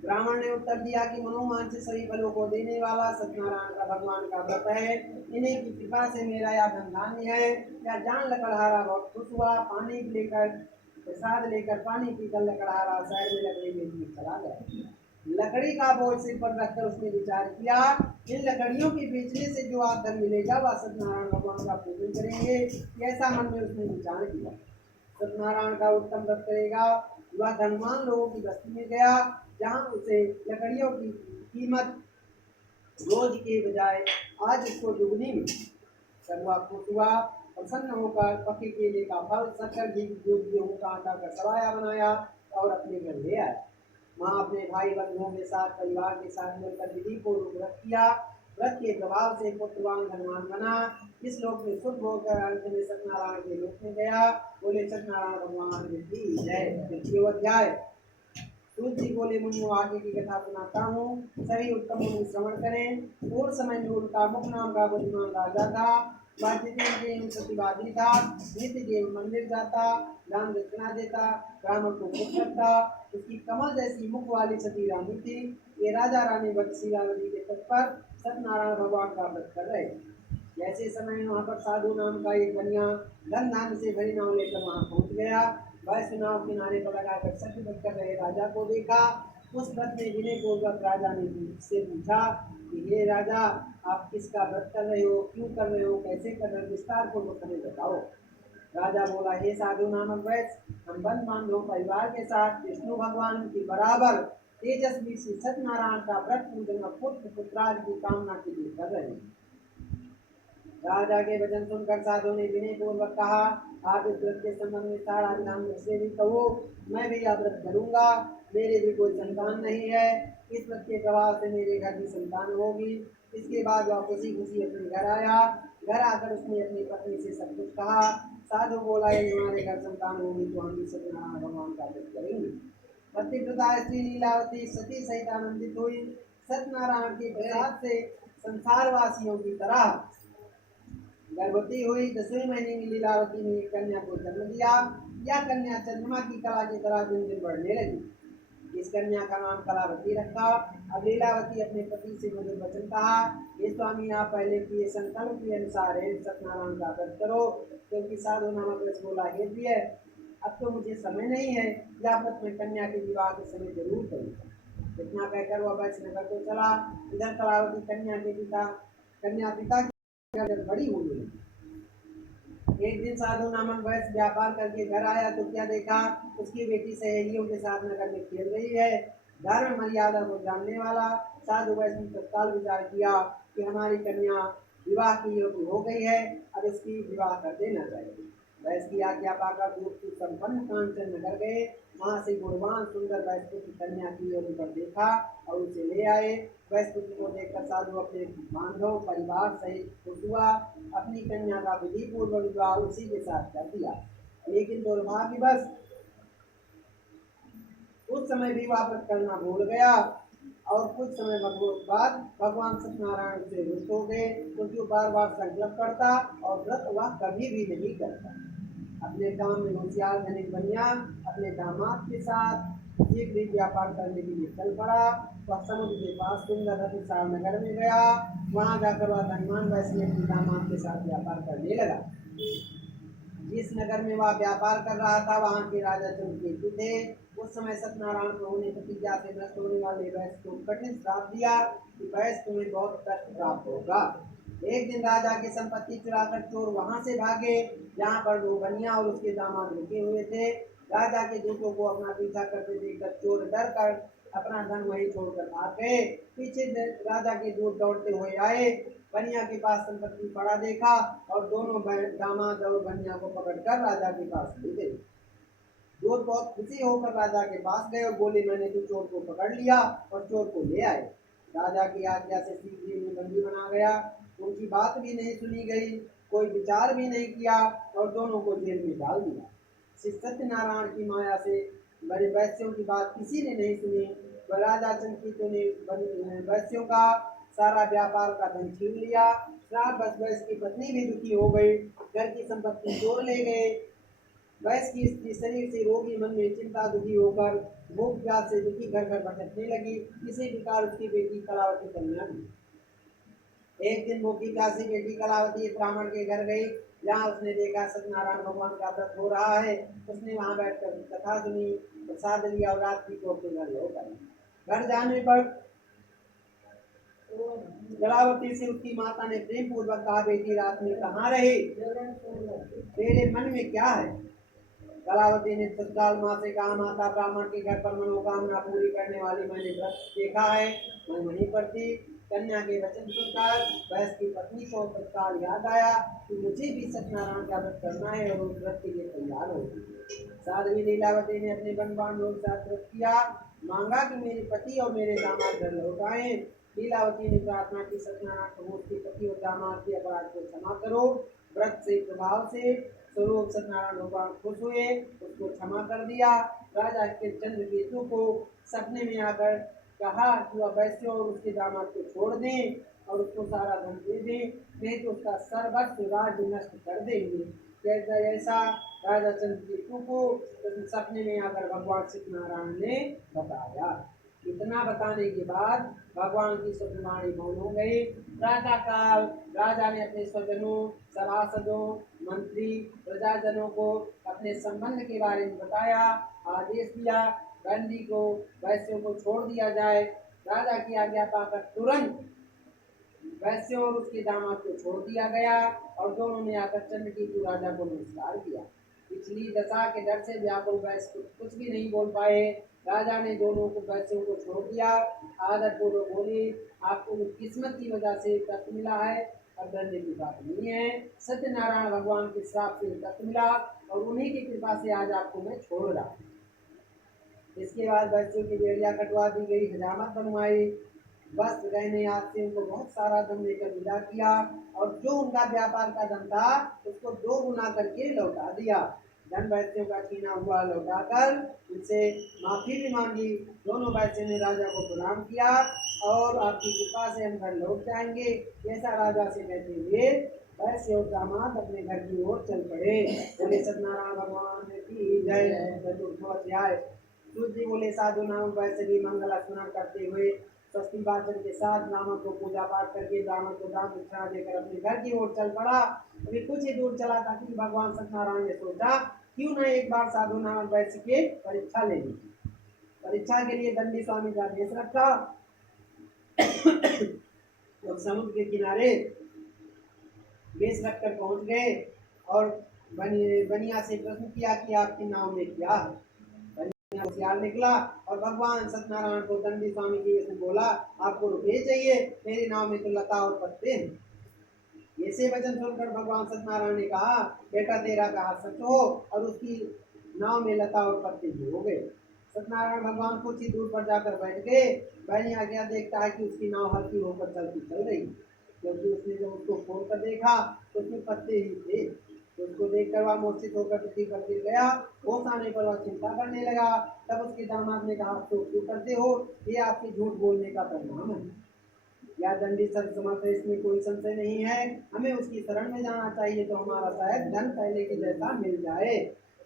ब्राह्मण ने उत्तर दिया कि मनोमान से सभी फलों को देने वाला सत्यनारायण का भगवान का व्रत है। इन्हीं की कृपा से मेरा यह धन धान्य है। या जान लकड़हारा बहुत खुश हुआ। पानी लेकर प्रसाद लेकर पानी पीकर लकड़हारा शहर में लकड़ी बेचने चला गया। लकड़ी का बोझ सिर पर रखकर उसने विचार किया, इन लकड़ियों के बेचने से जो आप धन मिलेगा वह सत्यनारायण भगवान का पूजन करेंगे। ऐसा मन में उसने विचार किया। सत्यनारायण का उत्तम व्रत करेगा। वह धनवान लोगों की बस्ती में गया, जहाँ उसे लकड़ियों की कीमत रोज के बजाय आज उसको दुगनी मिली। तब वह खुश हुआ। प्रसन्न होकर पके केले का फल, शक्कर, घी, दूध, गेहूं का आटा का सवाया बनाया और अपने घर ले आया। वहाँ अपने भाई बंधुओं के साथ, परिवार के साथ मिलकर विधि पूर्वक व्रत किया। व्रत के प्रभाव से पुत्रवान धनवान बना। इस लोक में सुख होकर अंत में सत्यनारायण के लोक में गया। बोले सत्यनारायण भगवान की जय। तृतीय अध्याय। सूत जी बोले, मुनियों, आगे की कथा सुनाता हूँ, सभी उत्तम मुनि श्रवण करें। पूर्व समय में उनका मुख नाम का बुद्धिमान राजा था। वह जितेंद्रिय प्रतिवादी था। नित्य देव मंदिर जाता, दान दक्षिणा देता, ब्राह्मण को खुश रखता। उसकी कमल जैसी मुख वाली सती रानी थी। ये राजा रानी बदशीला नदी के तट पर सत्यनारायण भगवान का व्रत कर रहे। जैसे समय में वहाँ पर साधु नाम का एक बनिया धन धान्य से भरी नाव लेकर वहाँ पहुँच गया। वह नाव किनारे पर लगाकर सत्य व्रत कर रहे राजा को देखा। उस व्रत में विनय पूर्वक राजा ने से पूछा कि हे राजा, आप किसका व्रत कर रहे हो, क्यों कर रहे हो, कैसे कर रहे हो, विस्तार पूर्वक हमें बताओ। राजा बोला, हे साधु नामक वैश्य, हम बंद बांधव परिवार के साथ विष्णु भगवान की बराबर तेजस्वी श्री सत्यनारायण का व्रत पूजन और पुत्र पुत्रादि की कामना के लिए कर रहे हैं। राजा के वचन सुनकर साधु ने विनय पूर्वक कहा, आप इस व्रत के संबंध में सारा विधान मुझसे भी कहो, मैं भी यह व्रत करूंगा। मेरे भी कोई संतान नहीं है। इस व्रत के प्रभाव से मेरे घर की संतान होगी। इसके बाद वह खुशी खुशी अपने घर आया। घर आकर उसने अपनी पत्नी से सब कुछ कहा। साधु बोला, यदि हमारे घर संतान होगी तो हम भी सत्यनारायण भगवान का व्रत करेंगे। पतिव्रता स्त्री लीलावती सती सहित आनंदित हुई। सत्यनारायण के प्रसाद से संसारवासियों की तरह गर्भवती हुई। 10वें महीने में लीलावती ने एक कन्या को जन्म दिया। यह कन्या चंद्रमा की कला की तरह दिन दिन बढ़ने लगी। इस कन्या का नाम कलावती रखा। अब लीलावती अपने पति से मधुर वचन कहा, हे स्वामी, आप पहले किए संकल्प के अनुसार सत्यनारायण का व्रत करो। क्योंकि साधु नामक वैश्य बोला, हे प्रिय, अब तो मुझे समय नहीं है। यह व्रत मैं कन्या के विवाह के समय जरूर करूँगा। इतना कहकर वह वैश्य नगर को चला। इधर कलावती कन्या पिता की बड़ी होने लगी। एक दिन साधु नामक वैश्य व्यापार करके घर आया तो क्या देखा, उसकी बेटी सहेलियों के साथ नगर में खेल रही है। धर्म मर्यादा को जानने वाला साधु वैश्य ने तत्काल विचार किया कि हमारी कन्या विवाह की योग्य हो गई है, अब इसकी विवाह कर देना चाहिए। वैश्य की आज्ञा पाकर दूर संपन्न कांचन नगर गए। वहां से गुणवान सुंदर वैश्य की कन्या की योग्य पर देखा और उसे ले आए। वैश्य को देखकर साधु अपने बांधव परिवार सहित खुश हुआ। अपनी कन्या का विधि पूर्वक विवाह उसी के साथ कर दिया। लेकिन दुर्भाग्यवश उस समय विवाह व्रत करना भूल गया और कुछ समय बाद भगवान सत्यनारायण से रुष्ट हो गए, क्योंकि वो बार बार संकल्प करता और व्रत वह कभी भी नहीं करता। अपने काम में होशियार धनिक बनिया अपने दामाद के साथ शीघ्र ही व्यापार करने के लिए चल पड़ा। वह समुद्र के पास सुंदर रत्नसार नगर में गया। वहां जाकर वह धनवान वैश्य अपने दामाद के साथ व्यापार करने लगा। जिस नगर में वह व्यापार कर रहा था वहां के राजा चंद्रकेतु थे। उस समय सत्यनारायण प्रभु ने प्रतिज्ञा से नष्ट होने वाले वैश्य को कठिन श्राप दिया कि वैश्य तुम्हें बहुत कष्ट प्राप्त होगा। एक दिन राजा की संपत्ति चुराकर चोर वहां से भागे जहाँ पर दो बनिया और उसके दामाद रुके हुए थे। राजा के दूतों को अपना पीछा करते देखकर चोर डर कर अपना धन वहीं छोड़कर भाग गए। पीछे राजा के दूत दौड़ते हुए आए, बनिया के पास संपत्ति पड़ा देखा और दोनों दामाद और बनिया को पकड़कर राजा के पास ले गए। दूत बहुत खुशी होकर राजा के पास गए और बोले, मैंने तो चोर को पकड़ लिया और चोर को ले आए। राजा की आज्ञा से सीप जी में बंदी बना गया। उनकी बात भी नहीं सुनी गई, कोई विचार भी नहीं किया और दोनों को जेल में डाल दिया। श्री सत्यनारायण की माया से बड़े वैश्यों की बात किसी ने नहीं सुनी। वह राजा चंद्रकेतु ने वैश्यों का सारा व्यापार का धन छीन लिया। श्राप बस वैश्य की पत्नी भी दुखी हो गई, घर की संपत्ति चोर ले गए। वैश्य की स्त्री शरीर से रोगी, मन में चिंता, दुखी होकर भूख प्यास से दुखी घर घर भटकने लगी। इसी प्रकार उसकी बेटी कलावती कन्या भी। एक दिन भूखी प्यासी बेटी कलावती ब्राह्मण के घर गई, जहाँ उसने देखा सत्यनारायण भगवान का व्रत हो रहा है। उसने वहां बैठकर कथा सुनी, प्रसाद लिया और रात्रि को अपने घर लौट आई। घर जाने पर कलावती से उसकी माता ने प्रेम पूर्वक कहा, बेटी रात में कहाँ रही, तेरे मन में क्या है? कलावती ने तत्काल माँ से कहा, माता ब्राह्मण के घर पर मनोकामना पूरी करने वाली मैंने व्रत देखा है, मैं वहीं पर थी। कन्या के वचन सुनकर वैश्य की पत्नी को तत्काल याद आया कि मुझे भी सत्यनारायण का व्रत करना है और उस व्रत के लिए तैयार हो गई। साध्वी लीलावती ने अपने बंधुओं के साथ व्रत किया, मांगा कि मेरे पति और मेरे दामाद घर लौट आए। लीलावती ने प्रार्थना की, सत्यनारायण प्रभु उसके पति और दामाद के अपराध को क्षमा करो। व्रत से प्रभाव से स्वरूप सत्यनारायण भगवान खुश हुए, उसको क्षमा कर दिया। राजा के चंद्रकेतु को सपने में आकर कहा कि वह वैश्य और उसके दामाद को छोड़ दें और उसको सारा धन दे दें, नहीं तो उसका सर्वस्व राज्य नष्ट कर देंगे। जैसा ऐसा राजा चंद्रकेतु को सपने में आकर भगवान सत्यनारायण ने बताया। इतना बताने के बाद भगवान की स्वप्नवाणी मौन हो गई। प्रातः काल राजा ने अपने स्वजनों, सभासदों, मंत्री, प्रजाजनों को अपने संबंध के बारे में बताया, आदेश दिया बंदी को, वैश्यों को छोड़ दिया जाए। राजा की आज्ञा पाकर तुरंत वैश्यों और उसके दामाद को छोड़ दिया गया और दोनों ने आकर चंद्रकेतु राजा को नमस्कार किया। पिछली दशा के डर से व्याकुल वैश्य कुछ भी नहीं बोल पाए। राजा ने दोनों को वैश्यों को छोड़ दिया। आदर पूर्वक बोले, आपको किस्मत की वजह से तत्व मिला है, अब डरने की बात नहीं है। सत्यनारायण भगवान के श्राप से तत्व मिला और उन्हीं की कृपा से आज आपको मैं छोड़ रहा हूँ। इसके बाद वैश्यों की बेड़ियां कटवा दी गई, हजामत बनवाई, वस्त्र गहने आदि से उनको बहुत सारा धन देकर विदा किया और जो उनका व्यापार का धन था उसको 2 गुना करके लौटा दिया। धन वैश्यों का छीना हुआ लौटाकर उनसे माफी भी मांगी। दोनों वैश्यों ने राजा को प्रणाम किया और आपकी कृपा से हम घर लौट जाएंगे, ऐसा राजा से कहते हुए वैश्य और दामाद अपने घर की ओर चल पड़े। बोले सत्यनारायण भगवान की जय। चतुर्थोध्याय। सूर्य बोले, साधु नाम वैसे भी मंगल स्मरण करते हुए स्वस्ति वाचन के साथ ब्राह्मण को पूजा पाठ करके ब्राह्मण को दान दक्षिणा देकर अपने घर की ओर चल पड़ा। अभी कुछ ही दूर चला था कि भगवान सत्यनारायण ने सोचा, क्यों न एक बार साधु नाम वैश्य की परीक्षा ले ली। परीक्षा के लिए दंडी स्वामी का वेश रखा और समुद्र के किनारे वेश रखकर पहुंच गए और बनिया से प्रश्न किया कि आपकी नाव में क्या है। होशियार निकला और भगवान सत्यनारायण को दंडी स्वामी जी से बोला, आपको रुपये चाहिए, मेरी नाव में तो लता और पत्ते हैं। ऐसे वचन सुनकर भगवान सत्यनारायण ने कहा, बेटा तेरा कहा सच हो, और उसकी नाव में लता और पत्ते भी हो गए। सत्यनारायण भगवान कुछ ही दूर पर जाकर बैठ गए। बनिया क्या देखता है कि उसकी नाव हल्की होकर चलती चल रही, क्योंकि उसने जब उसको खोल कर देखा तो उसमें पत्ते ही थे। तो उसको देखकर वह मूर्छित होकर पृथ्वी पर गिर गया। होश आने पर वह चिंता करने लगा। तब उसके दामाद ने कहा, तो क्यों करते हो, ये आपके झूठ बोलने का परिणाम है। या दंडी सर्वसमर्थ, इसमें कोई संशय नहीं है, हमें उसकी शरण में जाना चाहिए तो हमारा शायद धन पहले के जैसा मिल जाए।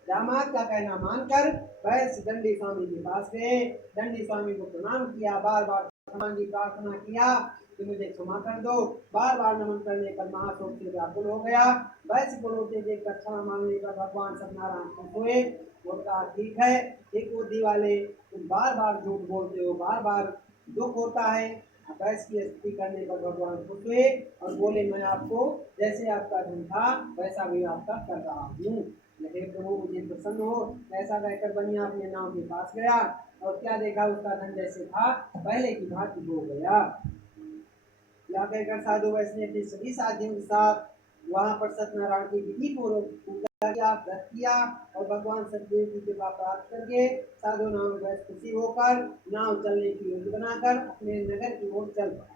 दामाद का कहना मानकर वैश्य दंडी स्वामी के पास गए। दंडी स्वामी को प्रणाम किया, बार बार प्रार्थना किया कि मुझे क्षमा कर दो। बार बार नमन करने पर महाशोक से व्याकुल हो गया। वैश्य को रोते देखकर क्षमा मांगने पर भगवान सत्यनारायण खुश हुए। बोलता, ठीक है, एक बुद्धि वाले, तुम बार बार झूठ बोलते हो, बार बार दुख होता है। वैश्य की स्तुति करने पर भगवान खुश हुए और बोले, मैं आपको जैसे आपका धन था वैसा भी आपका कर रहा हूँ। हे प्रभु, मुझे प्रसन्न हो। ऐसा कहकर बनिया अपने नाव के पास गया और क्या देखा, उसका धन जैसे था पहले की भांति हो गया। या कहकर साधु वैश्य ने अपने सभी साथियों के साथ वहां पर सत्यनारायण की विधि पूर्वक पूजा किया, व्रत किया और भगवान सतदेव की कृपा प्राप्त करके साधु नाम वैसे खुशी होकर नाव चलने की योजना बनाकर अपने नगर की ओर चल पड़ा।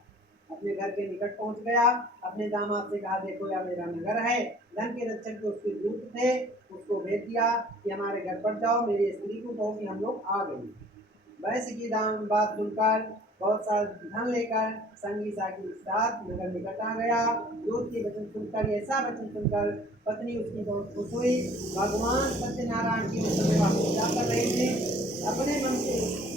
अपने घर के निकट पहुंच गया। अपने दामाद से कहा, देखो यह मेरा नगर है। धन के रक्षक जो उसके दूत थे उसको भेज दिया कि हमारे घर पर जाओ, मेरी स्त्री को कहो कि हम लोग आ गए। वैश्य की दाम बात सुनकर बहुत सारा धन लेकर संगी साथी के साथ नगर निकट आ गया। दूत के वचन सुनकर, ऐसा वचन सुनकर पत्नी उसकी बहुत खुश हुई। भगवान सत्यनारायण की उस समय वह पूजा कर रहे थे। अपने मन से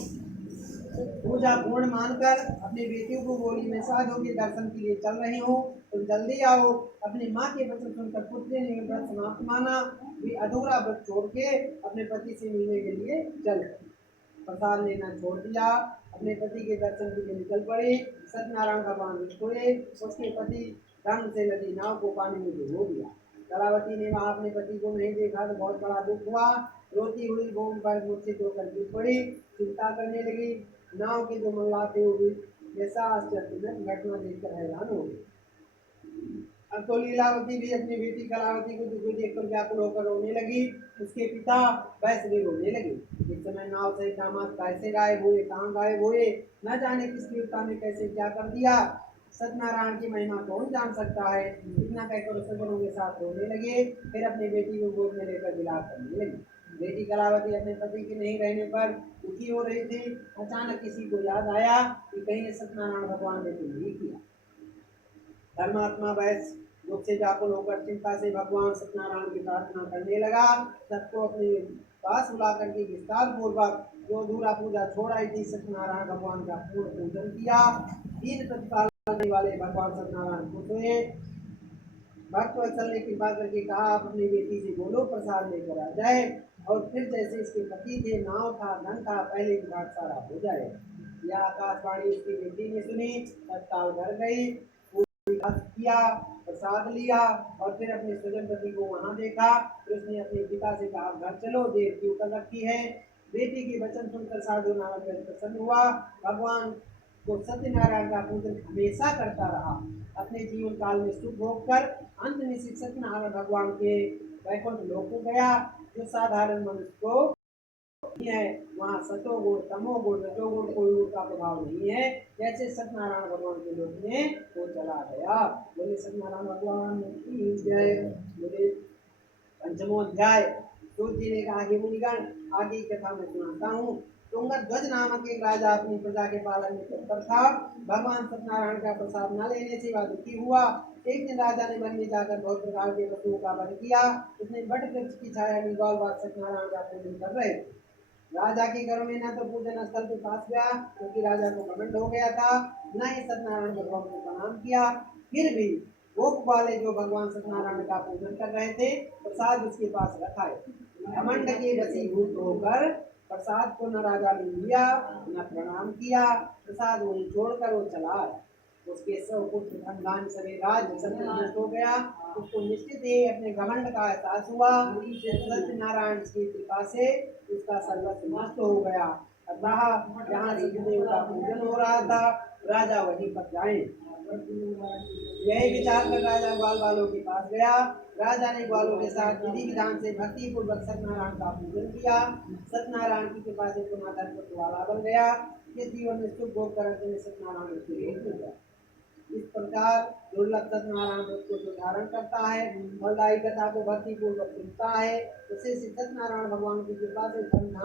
पूजा पूर्ण मानकर अपनी बेटियों को बोली, मैं साधु के दर्शन के लिए चल रही हूँ, तुम जल्दी आओ। अपनी माँ के वचन सुनकर पुत्री ने व्रत समाप्त माना, भी अधूरा व्रत छोड़ के अपने पति से मिलने के लिए चल पड़ी। प्रसाद लेना छोड़ दिया, अपने पति के दर्शन के लिए निकल पड़ी। सत्यनारायण भगवान हुए, उसके पति रंग से लगी नाव को पानी में डुबो दिया। कलावती ने वहां अपने पति को नहीं देखा तो बहुत बड़ा दुख हुआ। रोती हुई भूमि पर मूर्छित होकर गिर पड़ी, चिंता करने लगी। नाव के जो मल्लाह थे वो भी ऐसा आश्चर्यजनक घटना देखकर हैरान हो गए। अब तो लीलावती भी अपनी बेटी कलावती को देखकर व्याकुल होकर रोने लगी। उसके पिता वैसे भी रोने लगे। इस समय नाव से दामाद कैसे गायब हुए, कहाँ गायब हुए, न जाने किस देवता ने कैसे क्या कर दिया। सत्यनारायण की महिमा कौन जान सकता है। इतना कहकर सज्जनों के साथ रोने लगे। फिर अपनी बेटी को गोद में लेकर विलाप करने लगी। बेटी कलावती अपने पति के नहीं रहने पर दुखी हो रही थी। अचानक किसी को याद आया कि कहीं सत्यनारायण भगवान ने तो नहीं किया। धर्मात्मा वैश्य दुख से व्याकुल होकर चिंता से भगवान सत्यनारायण की प्रार्थना करने लगा। सबको अपने पास बुला करके विस्तार पूर्वक जो अधूरा पूजा छोड़ आई थी सत्यनारायण भगवान का पूर्ण पूजन किया। तीन प्रतिपाल करने वाले भगवान सत्यनारायण खुश हुए। भक्त वत्सल ने कृपा करके कहा, आप अपनी बेटी से बोलो प्रसाद लेकर आ जाए और फिर जैसे इसके पति थे, नाव था, धन था, पहले की बात सारा हो जाए। यह आकाशवाणी उसकी बेटी ने सुनी, तत्काल घर गई, किया, प्रसाद लिया और फिर अपने स्वजन पति को वहां देखा। फिर उसने अपने पिता से कहा, घर चलो, देर क्यों कर रखी है। बेटी के वचन सुनकर साधु नामक प्रसन्न हुआ। भगवान को सत्यनारायण का पूजन हमेशा करता रहा। अपने जीवन काल में सुख भोग कर अंत में श्री सत्यनारायण भगवान के वैकुंठ लोक को गया। जो साधारण मनुष्य को है वहाँ सतोगुण तमोगुण रजोगुण कोई उनका प्रभाव नहीं है। जैसे सत्यनारायण भगवान के लोक में वो चला गया। बोले सत्यनारायण भगवान की जय। बोले पंचमो अध्याय। सूत जी ने कहा, हे मुनिगण, आगे की कथा मैं सुनाता हूँ। तुंगध्वज नामक एक राजा अपनी प्रजा के पालन में तत्पर था। भगवान सत्यनारायण का प्रसाद न लेने से वह दुखी हुआ। एक दिन राजा ने वन में जाकर बहुत प्रकार के पशुओं का वध किया। उसने बट वृक्ष की छाया में गौलवाद सत्यनारायण का पूजन कर रहे थे। राजा के घर में न तो पूजन स्थल के पास गया क्योंकि राजा को घमंड हो गया था, न ही सत्यनारायण भगवान को प्रणाम किया। फिर भी गोप वाले जो भगवान सत्यनारायण का पूजन कर रहे थे प्रसाद उसके पास रखा है। घमंड के वशीभूत होकर प्रसाद को न राजा ने लिया न प्रणाम किया। प्रसाद वहीं छोड़कर वो चला। उसके सब पुत्र खानदान सभी राज्य सब नष्ट हो गया। उसको निश्चित ही अपने घमंड का एहसास हुआ। सत्यनारायण की कृपा से उसका सर्वस्व नष्ट हो गया। अतः जहाँ सत्यदेव का पूजन हो रहा था राजा वहीं पर जाए। यही विचार कर राजा ग्वाल वालों के पास गया। राजा ने ग्वालों के साथ विधि विधान से भक्ति पूर्वक सत्यनारायण का पूजन किया। सत्यनारायण की कृपा से पुनः धर्म वाला बन गया। इस जीवन में सुख भोग कर सत्यनारायण उसके लिए मिल गया। इस प्रकार दुर्लभ सत्यनारायण व्रत को जो धारण करता है, फलदायी कथा को भक्ति पूर्वक सुनता है, उसे सत्यनारायण भगवान की कृपा से धन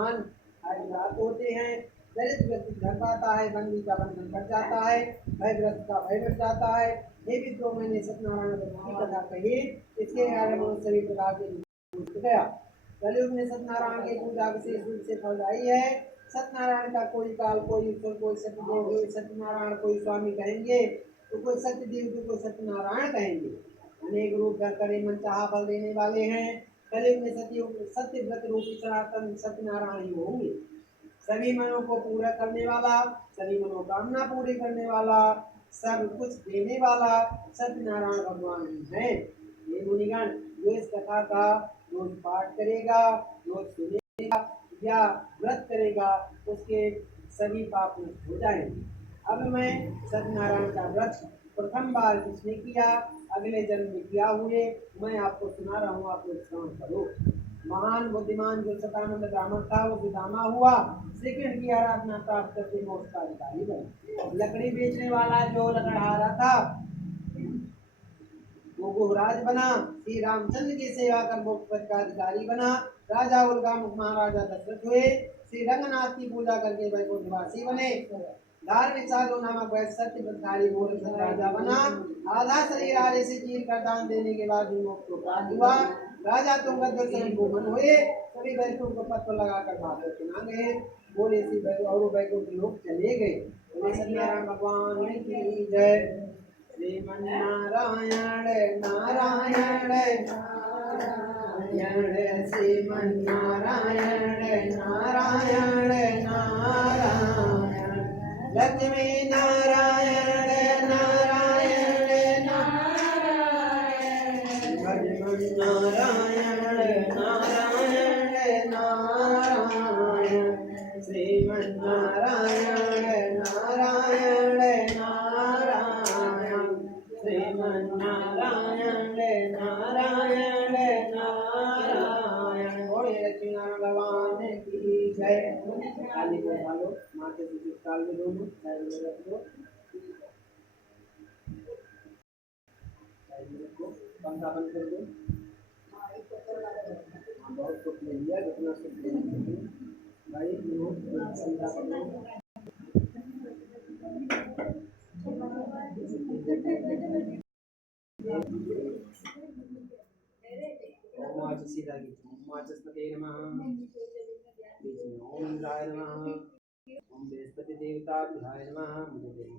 आदि प्राप्त होते हैं। दरिद्र व्यक्ति घर पाता है, बंदी का बंधन कट जाता है, भयग्रस्त का भय मिट जाता है। ये भी तो मैंने सत्यनारायण व्रत की कथा कही, इसके कारण सभी प्रकार के गया। कलयुग में सत्यनारायण की पूजा विशेष रूप से फलदायी है। सत्यनारायण का कोई काल, कोई ईश्वर, कोई सत्यदेव, कोई सत्यनारायण, कोई स्वामी कहेंगे तो कोई सत्यदेव तो कोई सत्यनारायण कहेंगे। अनेक रूप धर करे मन चाहा फल देने वाले हैं। कलयुग में सत्य व्रत रूपी सनातन सत्यनारायण ही होंगे। सभी मनों को पूरा करने वाला, सभी मनोकामना पूरी करने वाला, सब कुछ देने वाला सत्यनारायण भगवान ही है। ये मुनिगण जो इस कथा का रोज पाठ करेगा, रोज सुनेगा या व्रत करेगा उसके सभी पाप नष्ट हो जाएंगे। अब मैं सत्यनारायण का व्रत प्रथम बार किसने किया, अगले जन्म में किया हुए, मैं आपको सुना रहा हूँ, आप लोग श्रवण करो। महान बुद्धिमान जो शतानंद ब्राह्मण था वो सुदामा हुआ, श्री कृष्ण की आराधना प्राप्त करके मोक्ष का अधिकारी बना। लकड़ी बेचने वाला जो लकड़हारा था वो गुहराज बना, श्री रामचंद्र की सेवा कर मोक्ष का अधिकारी बना। राजा उलगामुख महाराजा दशरथ हुए, श्री रंगनाथ की पूजा करके वैकुंठ निवासी बने। धार्मिक साधु नामक वैश्य सत्य व्रतधारी गोरख राजा बना। आधा शरीर आधे से चीर कर दान देने के बाद भी मोक्ष को प्राप्त हुआ। राजा तुंगभद्र स्वयं गोमन हुए, सभी वैष्णव को पत्र लगाकर भागवत सुना गए। बोले श्री और वैकुंठ लोग चले गए। बोले सत्यनारायण भगवान की जय। श्रीमन्नारायण नारायण नारायण श्रीमन्नारायण नारायण नारायण लक्ष्मी नारायण नारायण नारायण भजमन नारायण नारायण नारायण श्रीमन्नारायण नारायण नारायण श्रीमन्नारायण नारायण नारायण। बोले लक्ष्मीनारायण भगवान की जय। खाली बैठा लो, माथे से चिपकाल में दोनों साइड में रख दो, साइड में रखो, पंखा बंद कर दो। बहुत सुख ले लिया, जितना सुख ले लिया भाई लोग संध्या करो। ओम आज सीधा की ओम आज स्पते नमः, ओम इंद्राय नमः, ओम बृहस्पति देवता बुधाय नमः। मुझे देना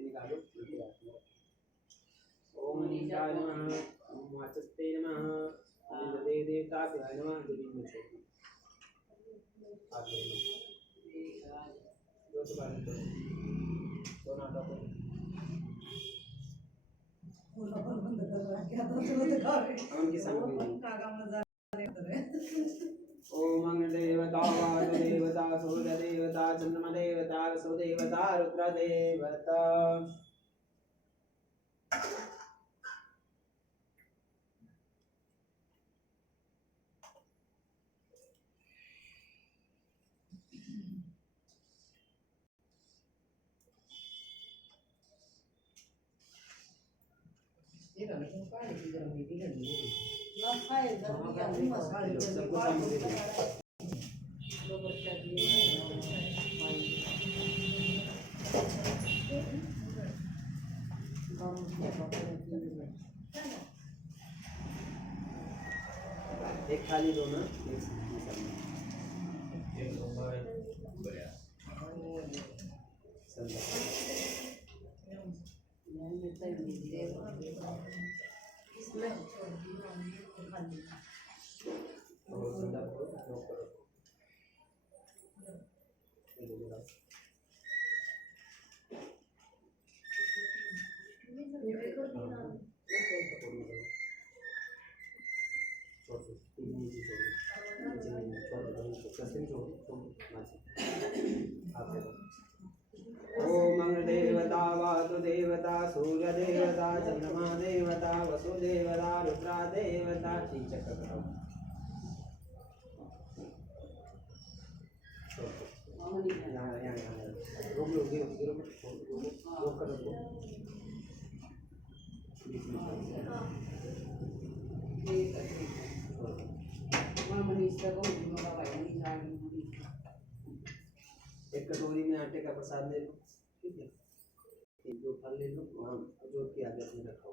निकालो। ओम इंद्राय नमः, ओम वाचस्ते नमः, ओम देवता बुधाय नमः। जमीन में छोड़ो आगे दो बार दोनों डॉक्टर उनकी सामग्री ओम अग्नि देवता वायु देवता सूर्य देवता चंद्रमा देवता वसु देवता रुद्र देवता। ये तो नहीं पानी की गर्मी भी नहीं है ना खाए गर्मी का मसाले जल्दी बाहर दो बच्चा दिए एक खाली दो ना, एक बढ़िया ओम अग्नि देवता वायु देवता सूर्य देवता चंद्रमा देवता वसु देवता रुद्र देवता। ठीक चक्कर कराओ। रोक लो, रोक कर रखो। एक कटोरी में आटे का प्रसाद ले लो, ठीक है। एक दो फल ले लो, वहाँ जो की आदत में रखो।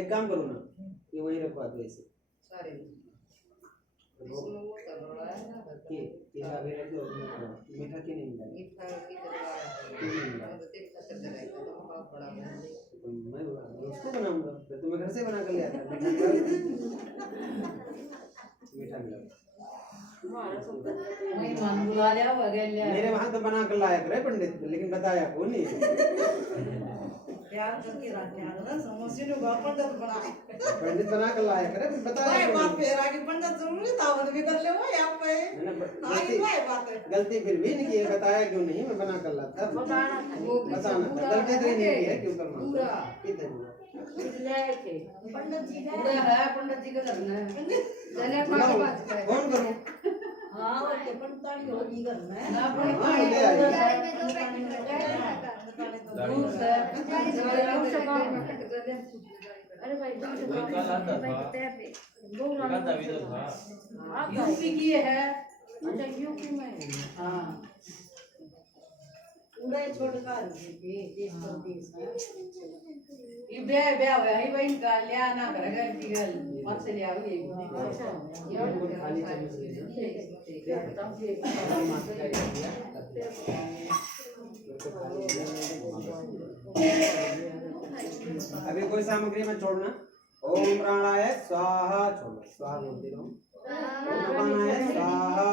एक काम करो ना, ये वहीं रखो आदत ऐसे सारे मीठा क्यों नहीं मिला? मैं उसको बनाऊंगा, तो मैं घर से बना कर ले आता। मीठा मिला मेरे वहां तो बना कर लाया करे पंडित, लेकिन बताया कौन नहीं। प्यार करके रखा है समोसे ने पंडित बनाए पंडित बना कर लाया करे बताया बात फेरा की पंडित सुन ली तावन भी कर ले वो यहाँ पे आगे बात है गलती फिर भी नहीं की है, बताया क्यों नहीं, मैं बना कर लाता बताना बताना गलती तो नहीं की है, क्यों करना पूरा कितने ले के पंडित जी का घर में चले बुलाओ, पाँच बात फोन करो हाँ वो के पंताली होगी घर में ना हाँ, ले आइए। दूर से अरे भाई यूपी की है अच्छा यूपी में हाँ पूरा छोटा देश प्रदेश ये ब्याह हुआ है भाई इनका लिया ना करेगा कि गल मत से लिया हुई खाली चम्मच ले अभी कोई सामग्री में छोड़ना। ओम प्राणाय स्वाहा, छोड़ो स्वाहा बोलते रहो। ओम अपानाय स्वाहा,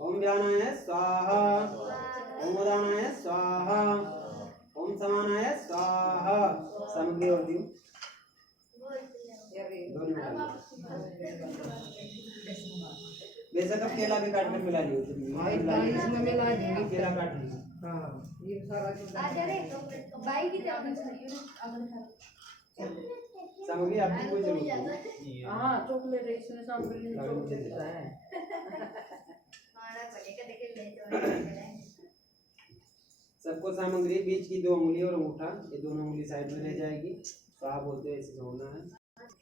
ओम व्यानाय स्वाहा, ओम उदानाय स्वाहा, ओम समानाय स्वाहा। सामग्री और दियो बेशक अब केला भी काट कर मिला लियो, इसमें मिला देंगे केला काट लियो। हाँ ये सारा सामग्री आपकी कोई जरूरत नहीं। हाँ चॉकलेट इसमें सामग्री चॉकलेट है सबको सामग्री बीच की 2 उंगली और अंगूठा, ये दोनों उंगली साइड में रह जाएगी। तो आप बोलते हैं ऐसे छोड़ना है,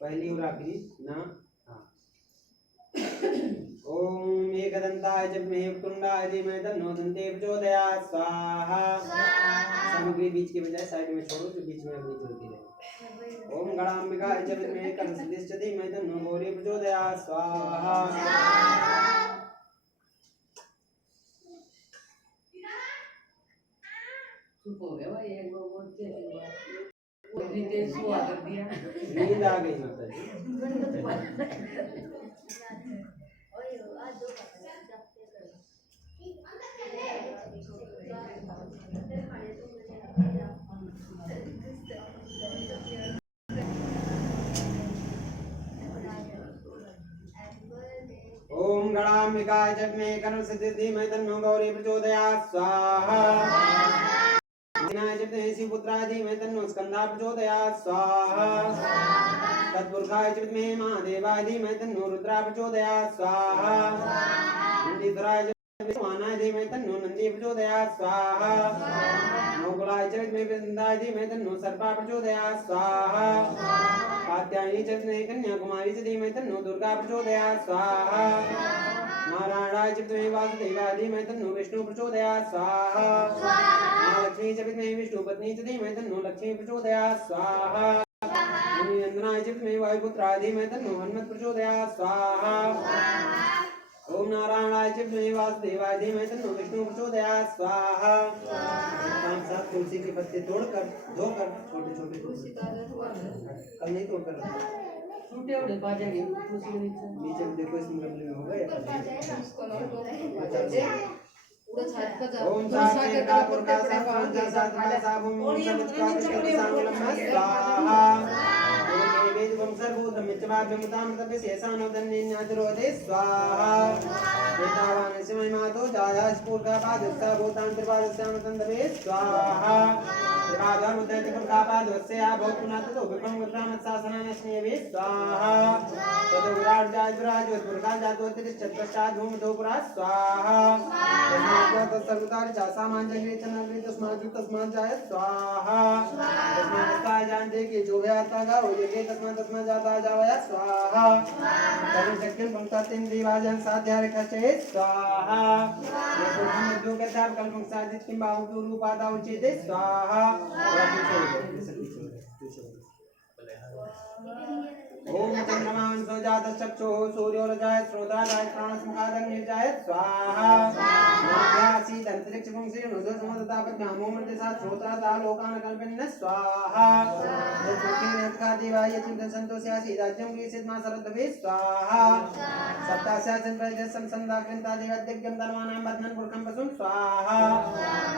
पहली और आखिरी ना। हाँ ओम एकदंताय च मेघतुंडाय धीमहि तन्नो दन्ती प्रचोदयात् स्वाहा। सामग्री बीच के बजाय साइड में छोड़ो, जो बीच में अपनी चलती रहे। ओम गणाम्बिकाय च विद्महे कर्णसिद्धिश्च धीमहि तन्नो गौरी प्रचोदयात् स्वाहा। चुप हो गया भाई एक बार बोलते हैं वो रितेश को आकर दिया नींद आ गई माता जी। ओम गणाम्बिकाय च विद्महे कर्णसिद्धिश्च धीमहि तन्नो गौरी प्रचोदयात् स्वाहा। शिवपुत्राय धीमहि तन्नो स्कंदः प्रचोदयात् स्वाहा। तत्पुरुषाय च विद्महे महादेवाय धीमहि तन्नो रुद्रः प्रचोदयात् स्वाहा। नंदीश्वराय च विद्महे धीमहि तन्नो नंदी प्रचोदयात् स्वाहा। नवकुलाय च विद्महे वृंदाय धीमहि तन्नो सर्पः प्रचोदयात् स्वाहा। कात्यायनी च विद्महे कन्याकुमारी च धीमहि तन्नो दुर्गा प्रचोदयात् स्वाहा। नारायणाय च विद्महे वासुदेवाय धीमहि तन्नो विष्णु प्रचोदयात् स्वाहा। लक्ष्मी च विद्महे विष्णुपत्नी च धीमहि तन्नो लक्ष्मी प्रचोदयात् स्वाहा। मुनिनंदनाय च विद्महे वायुपुत्राय धीमहि तन्नो हनुमत् प्रचोदयात् स्वाहा। ओम नारायणाय च विद्महे वासुदेवाय धीमहि तन्नो विष्णु प्रचोदयात् स्वाहा। 5-7 तुलसी के पत्ते तोड़कर धोकर छोटे छोटे कल नहीं तोड़कर छूटे उड़े बाजेंगे नीचे में देखो, इसमें गमले में होगा या ओम साक्षी का पुरखा साक्षी साक्षी साभूमि समस्ता सांगलम स्वाहा। ओम वेदवं सर्वोदम मिच्छवाभ्यमुताम तपस्येसानो धन्यन्यातिरोधे स्वाहा। वेदावान सिमय मातो जाया स्फूर्गा पादस्ता भूतां त्रिपादस्याम तंदवे स्वाहा। त्रिपादं उदयति पुरखा पादस्या भौपुनाथ तो विक्रम विक्रमत्सासनाय स्नेवे स्वाहा। ततो विराट जाय विराज पुरखा जातो तिष्ठत्पश्चात् भूम दोपुरा स्वाहा। सर्वकार चासा मांजंगे चनगरी तस्मात् जाय स्वाहा। तस्मात् जानते कि जो भी आता गा वो ये तस्मात् जाता जावया स्वाहा। तरुण शक्तिं पंक्तातिं दीवाजन साध्या रेखाचे स्वाहा। ये पुरुष जो कहता कल्पं साधित किं बाहु रूपादा उचिते स्वाहा। ओम चंद्रमां सजात चक्षुः सूर्योरजाय श्रोत्राय प्राणसमुखादग्निर्जाय स्वाहा। नाभ्यासी तंत्रिक्ष पुंसी नुदसमुदतापज्ञामो मध्यसा श्रोत्राता लोकान् कल्पन्न स्वाहा। महादेवाय चिंतन संतोष्यासि राज्यं गीषित्मा सरद्भवे स्वाहा सप्तास्यासन् प्रजसं संदाकृन्ता देवद्यज्ञं धर्माणां बध्नं पुरखं पशुं स्वाहा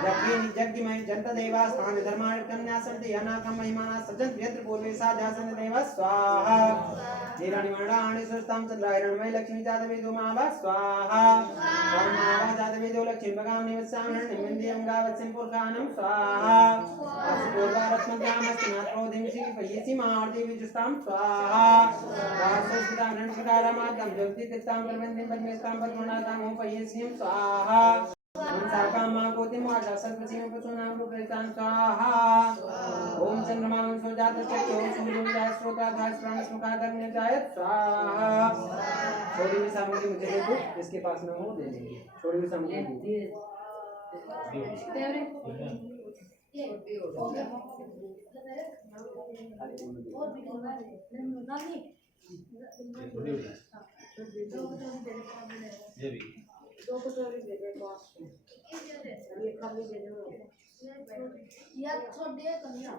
यज्ञे निजज्ञमय जन्तदेवा स्थान धर्माणि कन्यासन्ति अनाकं महिमाना सज्जन्ति यत्र पूर्वे साध्यासन् देव स्वाहा हिरण्य मरणाणि सुस्तां चन्द्राहिरण्मय लक्ष्मी जातवे धूमावा स्वाहा रामावा जातवे दो लक्ष्मी भगाम निवत्सामरण निमिंदियं गावत्सिं पुरखानं स्वाहा अस्पूर्वारत्मध्यामस्ति नात्रोधिंसि पय्यसि मार्दे विजुस्तां स्वाहा वासुस्तां रणप्रकारमाद्यं ज्योति तिक्तां प्रबन्धिं पद्मेस्तां पद्मनाथां पय्यसिं स्वाहा मनसाकामा कोटिं वाचा सर्वसिंह पशूनां रूपरेतां स्वाहा ओम चंद्रमा सोजात चक्षु सूर्यं जाय श्रोत्राधार प्राणस्मुखादग्नि जाय स्वाहा थोड़ी भी सामग्री मुझे दे दो इसके पास न हो दे देंगे थोड़ी भी सामग्री दो कटोरी दे दे बॉस ये खाली दे दो या छोड़ दे कन्या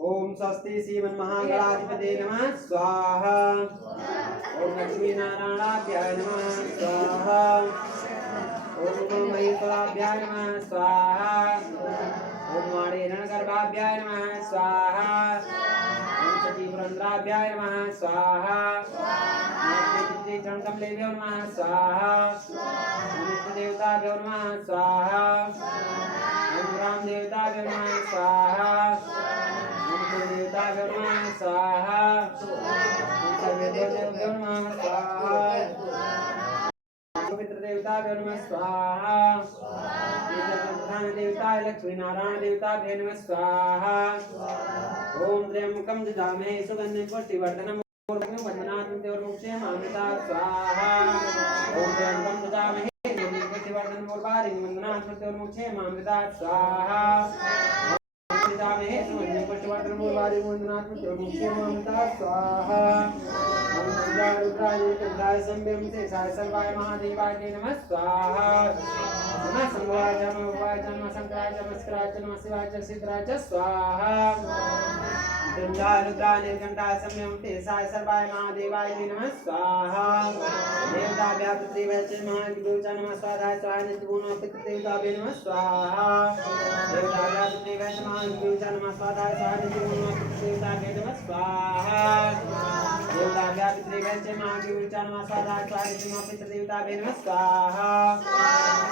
ओम स्वस्ति श्रीमन् महागणाधिपते नमः स्वाहा ओम लक्ष्मी नारायणाभ्याय नमः स्वाहा ओम महेश्वराभ्याय नमः स्वाहा ओम वाणी रणगर्भाभ्याय नमः स्वाहा ओम सतीपुरन्द्राभ्याय नमः स्वाहा ओम चरणकमलेभ्यो नमः स्वाहा ओम इष्टदेवताभ्यो नमः स्वाहा ओम रामदेवताभ्यो नमः स्वाहा ओम कुलदेवताभ्यो नमः स्वाहा ओम सर्वेदेवताभ्यो नमः स्वाहा पवित्र देवताभ्यो नमः स्वाहा प्रधान देवताय लक्ष्मी नारायण देवताभ्यो नमः स्वाहा ओम त्र्यंबकं जजामहे सुगंधिं पुष्टिवर्धनम् वंदनात् देवमुक्षे मामृता स्वाहा ओम त्र्यंबकं जजामहे पुष्टिवर्धनम् वंदनात् देवमुक्षे मामृता स्वाहा जजामहे सुगंधिं पुष्टिवर्धनम् वंदनात् देवमुक्षे मामृता स्वाहा ओम रुद्राय रुद्राय संभ्यम से साय सर्वाय महादेवाय नमः स्वाहा नमः संवाय नमः शंकराय नमस्काराय नमः शिवाय सिद्धराय स्वाहा रुद्राय रुद्राय निर्घंटाय संभ्यम से साय सर्वाय महादेवाय नमः स्वाहा देवताभ्यः पितृभ्यः महादेवाय नमः स्वाहाय स्वाहाय नित्यगुण पितृदेवताभ्यः नमः स्वाहा देवताभ्यः पितृभ्यः महादेवाय नमः स्वाहाय स्वाहाय नित्यगुण पितृदेवताभ्यः नमः स्वाहा देवताभ्यः पितृभ्यः महादेवाय नमः स्वाहाय स्वाहाय नित्यगुण पितृदेवताभ्यः नमः स्वाहा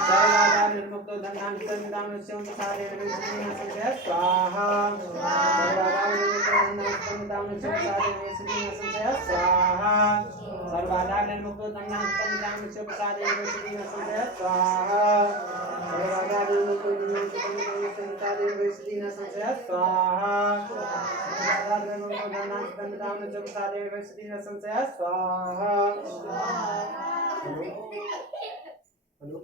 सर्वाधार निर्मुक्तो धन्नां चित्तनिदानस्यों प्रसादेन विष्णुः स्वाहा सर्वाधार निर्मुक्तो धन्नां चित्तनिदानस्यों प्रसादेन विष्णुः स्वाहा सर्वाधार निर्मुक्तो धन्नां चित्तनिदानस्यों प्रसादेन विष्णुः स्वाहा सर्वाधार निर्मुक्तो धन्नां चित्तनिदानस्यों प्रसादेन विष्णुः स्वाहा सर्वाधार निर्मुक्तो धन्नां चित्तनिदानस्यों प्रसादेन विष्णुः स्वाहा हेलो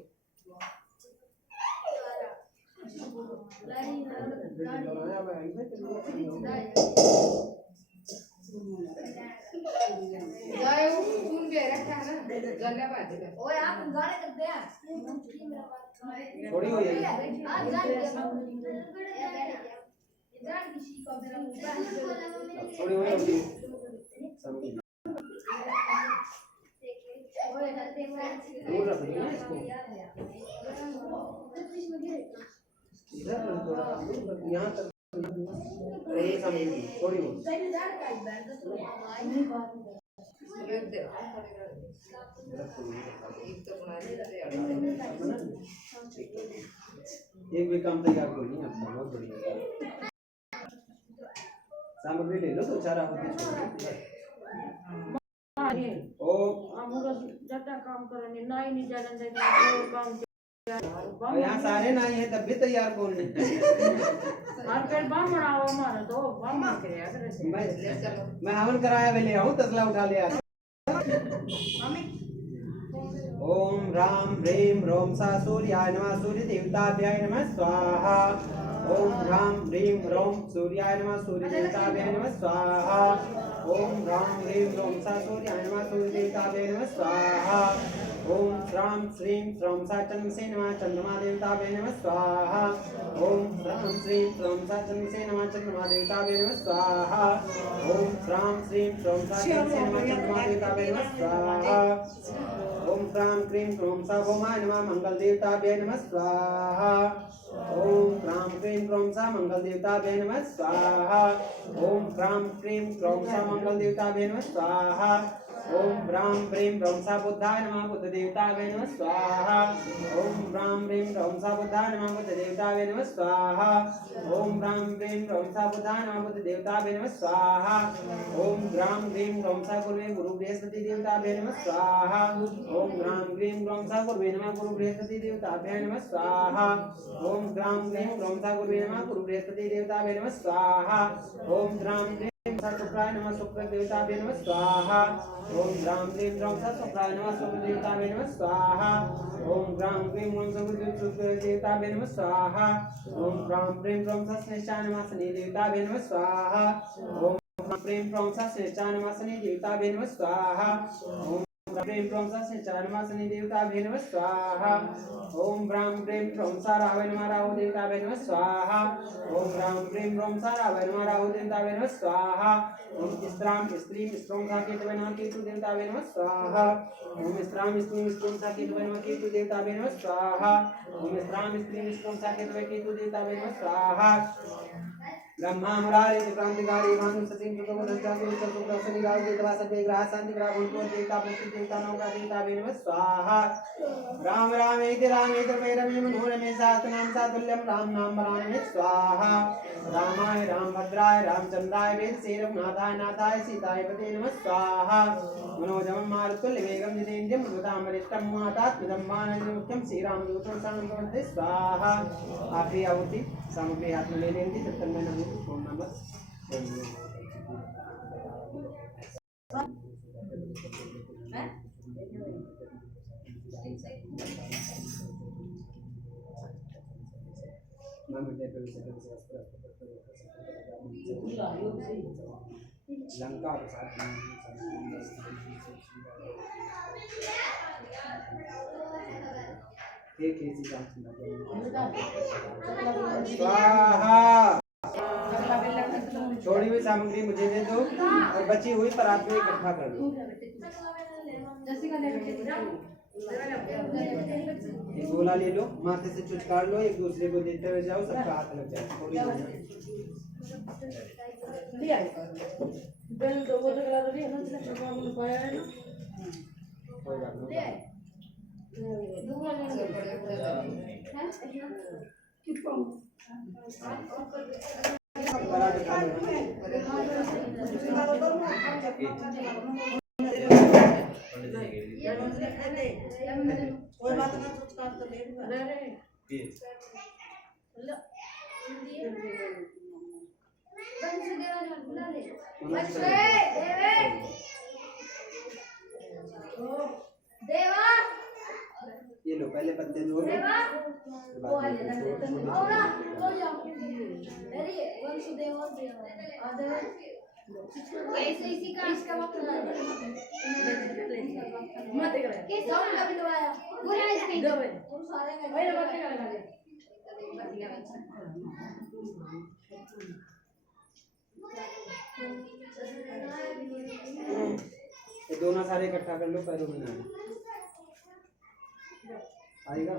जाए वो सुन के रखा है ना गले बात कर ओए आप गाने करते हैं थोड़ी हो जाएगी आज जान किसी को मेरा थोड़ी हो जाएगी दूर रख दो इसको इधर थोड़ा यहाँ तक ये समझ थोड़ी हो एक भी काम तैयार कोई नहीं अपना बहुत बढ़िया सामग्री ले लो तो चारा होती ओ आमुरा जटा काम करने नाई नहीं जाने देंगे काम यहाँ सारे नाई हैं तब भी तैयार कौन नहीं और फिर बम बनाओ हमारा तो बम करे अगर मैं हवन कराया वे ले आऊँ तसला उठा ले आता ओम राम ह्रीं रोम सा सूर्याय नमः सूर्य देवताभ्याय नमः स्वाहा ओम राम ह्रीं रोम सूर्याय नमः सूर्य देवताभ्याय नमः स्वाहा ओम ह्रां ह्रीं ह्रों सा सूर्याय नमः सूर्यदेवताभ्ये नमः स्वाहा ओम श्रां श्रीं श्रौं सा चन्द्रमसे नमः चन्द्रमा देवताभ्ये नमः स्वाहा ओम श्रां श्रीं श्रौं सा चन्द्रमसे नमः चन्द्रमा देवताभ्ये नमः स्वाहा ओम श्रां श्रीं श्रौं सा चन्द्रमसे नमः चन्द्रमा देवताभ्ये नमः स्वाहा ओम श्रां क्रीं क्रों सा भौमाय नमः मंगल देवताभ्ये नमः स्वाहा ओम क्रां क्रीं क्रों सा मंगल देवताभ्ये नमः स्वाहा ओम क्रां क्रीं क्रों सा मंगल देवताभ्ये नमः स्वाहा ओम ब्रां ब्रीं ब्रौं सा बुद्धाय नमः बुद्ध देवताभ्ये नमः स्वाहा ओम ब्रां ब्रीं ब्रौं सा बुद्धाय नमः बुद्ध देवताभ्ये नमः स्वाहा ओम ब्रां ब्रीं ब्रौं सा बुद्धाय नमः बुद्ध देवताभ्ये नमः स्वाहा ओम ग्रां ग्रीं ब्रौं सा गुरुवे गुरु बृहस्पति देवताभ्ये नमः स्वाहा ओम ग्रां ग्रीं ब्रौं सा गुरुवे नमः गुरु बृहस्पति देवताभ्ये नमः स्वाहा ओम ग्रां ग्रीं ब्रौं सा गुरुवे नमः गुरु बृहस्पति देवताभ्ये नमः स्वाहा ओम ग्रां ग्रीं शुक्राय नमः शुक्र देवताभ्ये नमः स्वाहा ओम ग्रां ग्रीं ब्रौं सा शुक्राय नमः शुक्र देवताभ्ये नमः स्वाहा ओम ग्रां ग्रीं ब्रौं सा शुक्र देवताभ्ये नमः स्वाहा ओम ग्रां ग्रीं ब्रौं सा स्नेशाय नमः शनि देवताभ्ये नमः स्वाहा ओम ग्रां ब्रौं सा स्नेशाय नमः शनि देवताभ्ये नमः स्वाहा ओम ग्रां ब्रौं सा स्नेशाय नमः शनि देवताभ्ये नमः स्वाहा ओम ग्रां ग्रीं ब्रौं सा रावे नमः राहु देवताभ्ये नमः स्वाहा ओम ग्रां ग्रीं ब्रौं सा रावे नमः राहु देवताभ्ये नमः स्वाहा ओम स्त्रां स्त्रीं स्त्रों सा केतवे नमः केतु देवताभ्ये नमः स्वाहा ओम स्त्रां स्त्रीं स्त्रों सा केतवे नमः केतु देवताभ्ये नमः स्वाहा ओम स्त्रां स्त्रीं स्त्रों सा केतवे केतु देवताभ्ये नमः स्वाहा ब्रह्मा मुरारी क्रांतिकारी भानु सचिव प्रभुदत्ता गुरु चतुर्दश शनिराज देवता सत्य ग्रह शांति ग्रह गुणपुर देवता प्रति देवता नौका देवता नमः स्वाहा राम रामेति रमे मनोरमे सहस्रनाम सातुल्यं राम नाम वरानमे स्वाहा रामाय रामभद्राय रामचंद्राय वेदसे रघुनाथाय नाथाय सीताय पते नमः स्वाहा मनोजवं मारुतुल्यवेगं जितेन्द्रियं मृगतां वरिष्ठं मातात्मजं मानवमुख्यं श्रीरामदूतं शरणं स्वाहा आखिरी आहुति सामग्री हाथ में ले लेंगे जब तक मैं नहीं फोन नंबर लंका के साथ एक ऐसी स्वाहा छोड़ी हुई सामग्री मुझे दे दो और बची हुई पर आप में इकट्ठा कर दो एक गोला ले लो माथे से चुचकार लो एक दूसरे को देते हुए जाओ सबका हाथ लग जाए थोड़ी कोई बात ना चुचकार तो ले देवा ये लो पहले पत्ते दो ऐसे इसी का इसका वक्त मत कर के साउंड कभी दबाया पूरा इसके दो बजे सारे वही बात कर लगे ये दोनों सारे इकट्ठा कर लो पैरों में ना आएगा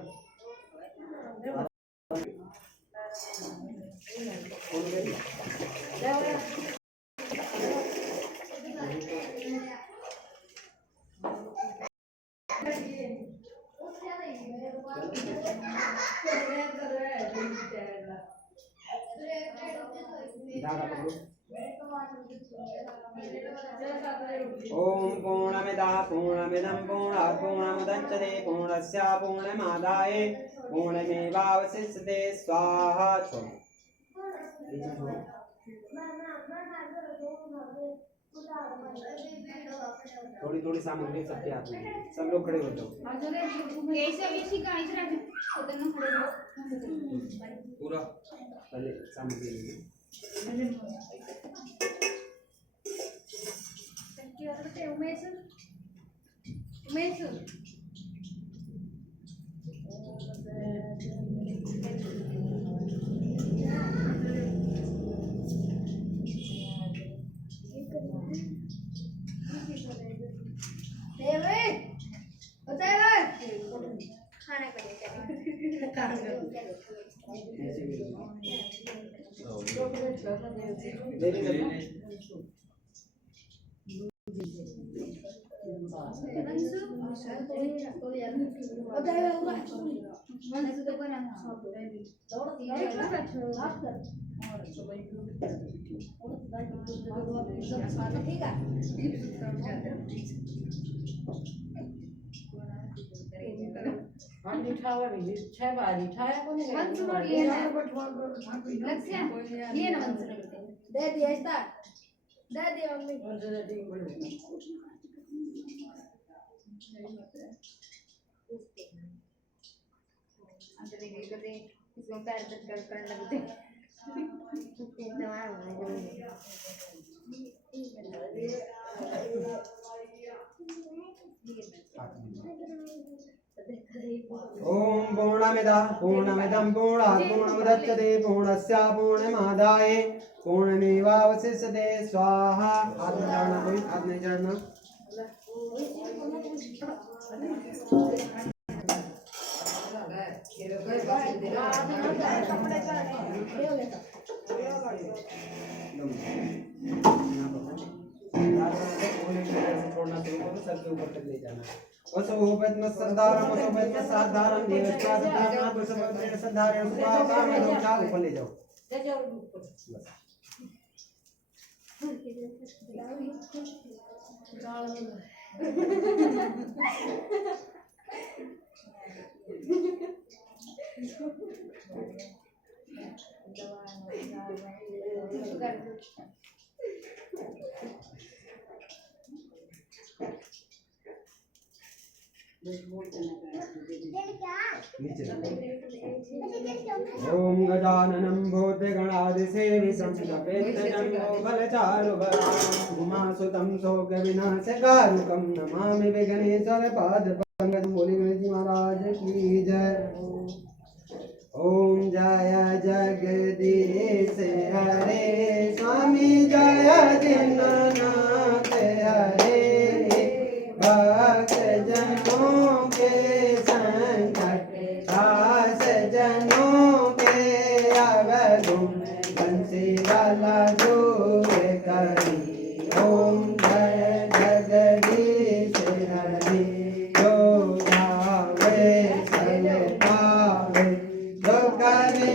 ओम पूर्णमिदः पूर्णमिदं पूर्णात् पूर्णमुदच्यते पूर्णस्य पूर्णमादाय पूर्णमेवावशिष्यते स्वाहा। थोड़ी थोड़ी सामग्री सबके हाथ में, सब लोग खड़े हो जाओ। पूरा पहले सामग्री ओम पूर्णमिदः पूर्णमिदं पूर्णात् पूर्णमुदच्यते पूर्णस्य पूर्णमादाय पूर्णमेवावशिष्यते स्वाहा। आत्मचरण छोड़ना शुरू करो, सर के ऊपर तक ले जाना। वसुभूपत्म सद्धारम वसुभूपत्म साधारम देवस्ता सद्धारम वसुभूपत्म सद्धारम सुपाकाम दोषा ऊपर ले जाओ। ओम गजाननं भूतगणादिसेवितं कपित्थजम्बो बलचारुबलं उमासुतं शोकविनाशकारुकं नमामि विघ्नेश्वरपादपङ्कजं। बोले गणेश जी महाराज की जय। ओम जय जगदीश हरे स्वामी जय दीननाथ हरे भक्त जनों के संकट दास जनों के अवगुण बंसी वाला दूर करी। ओम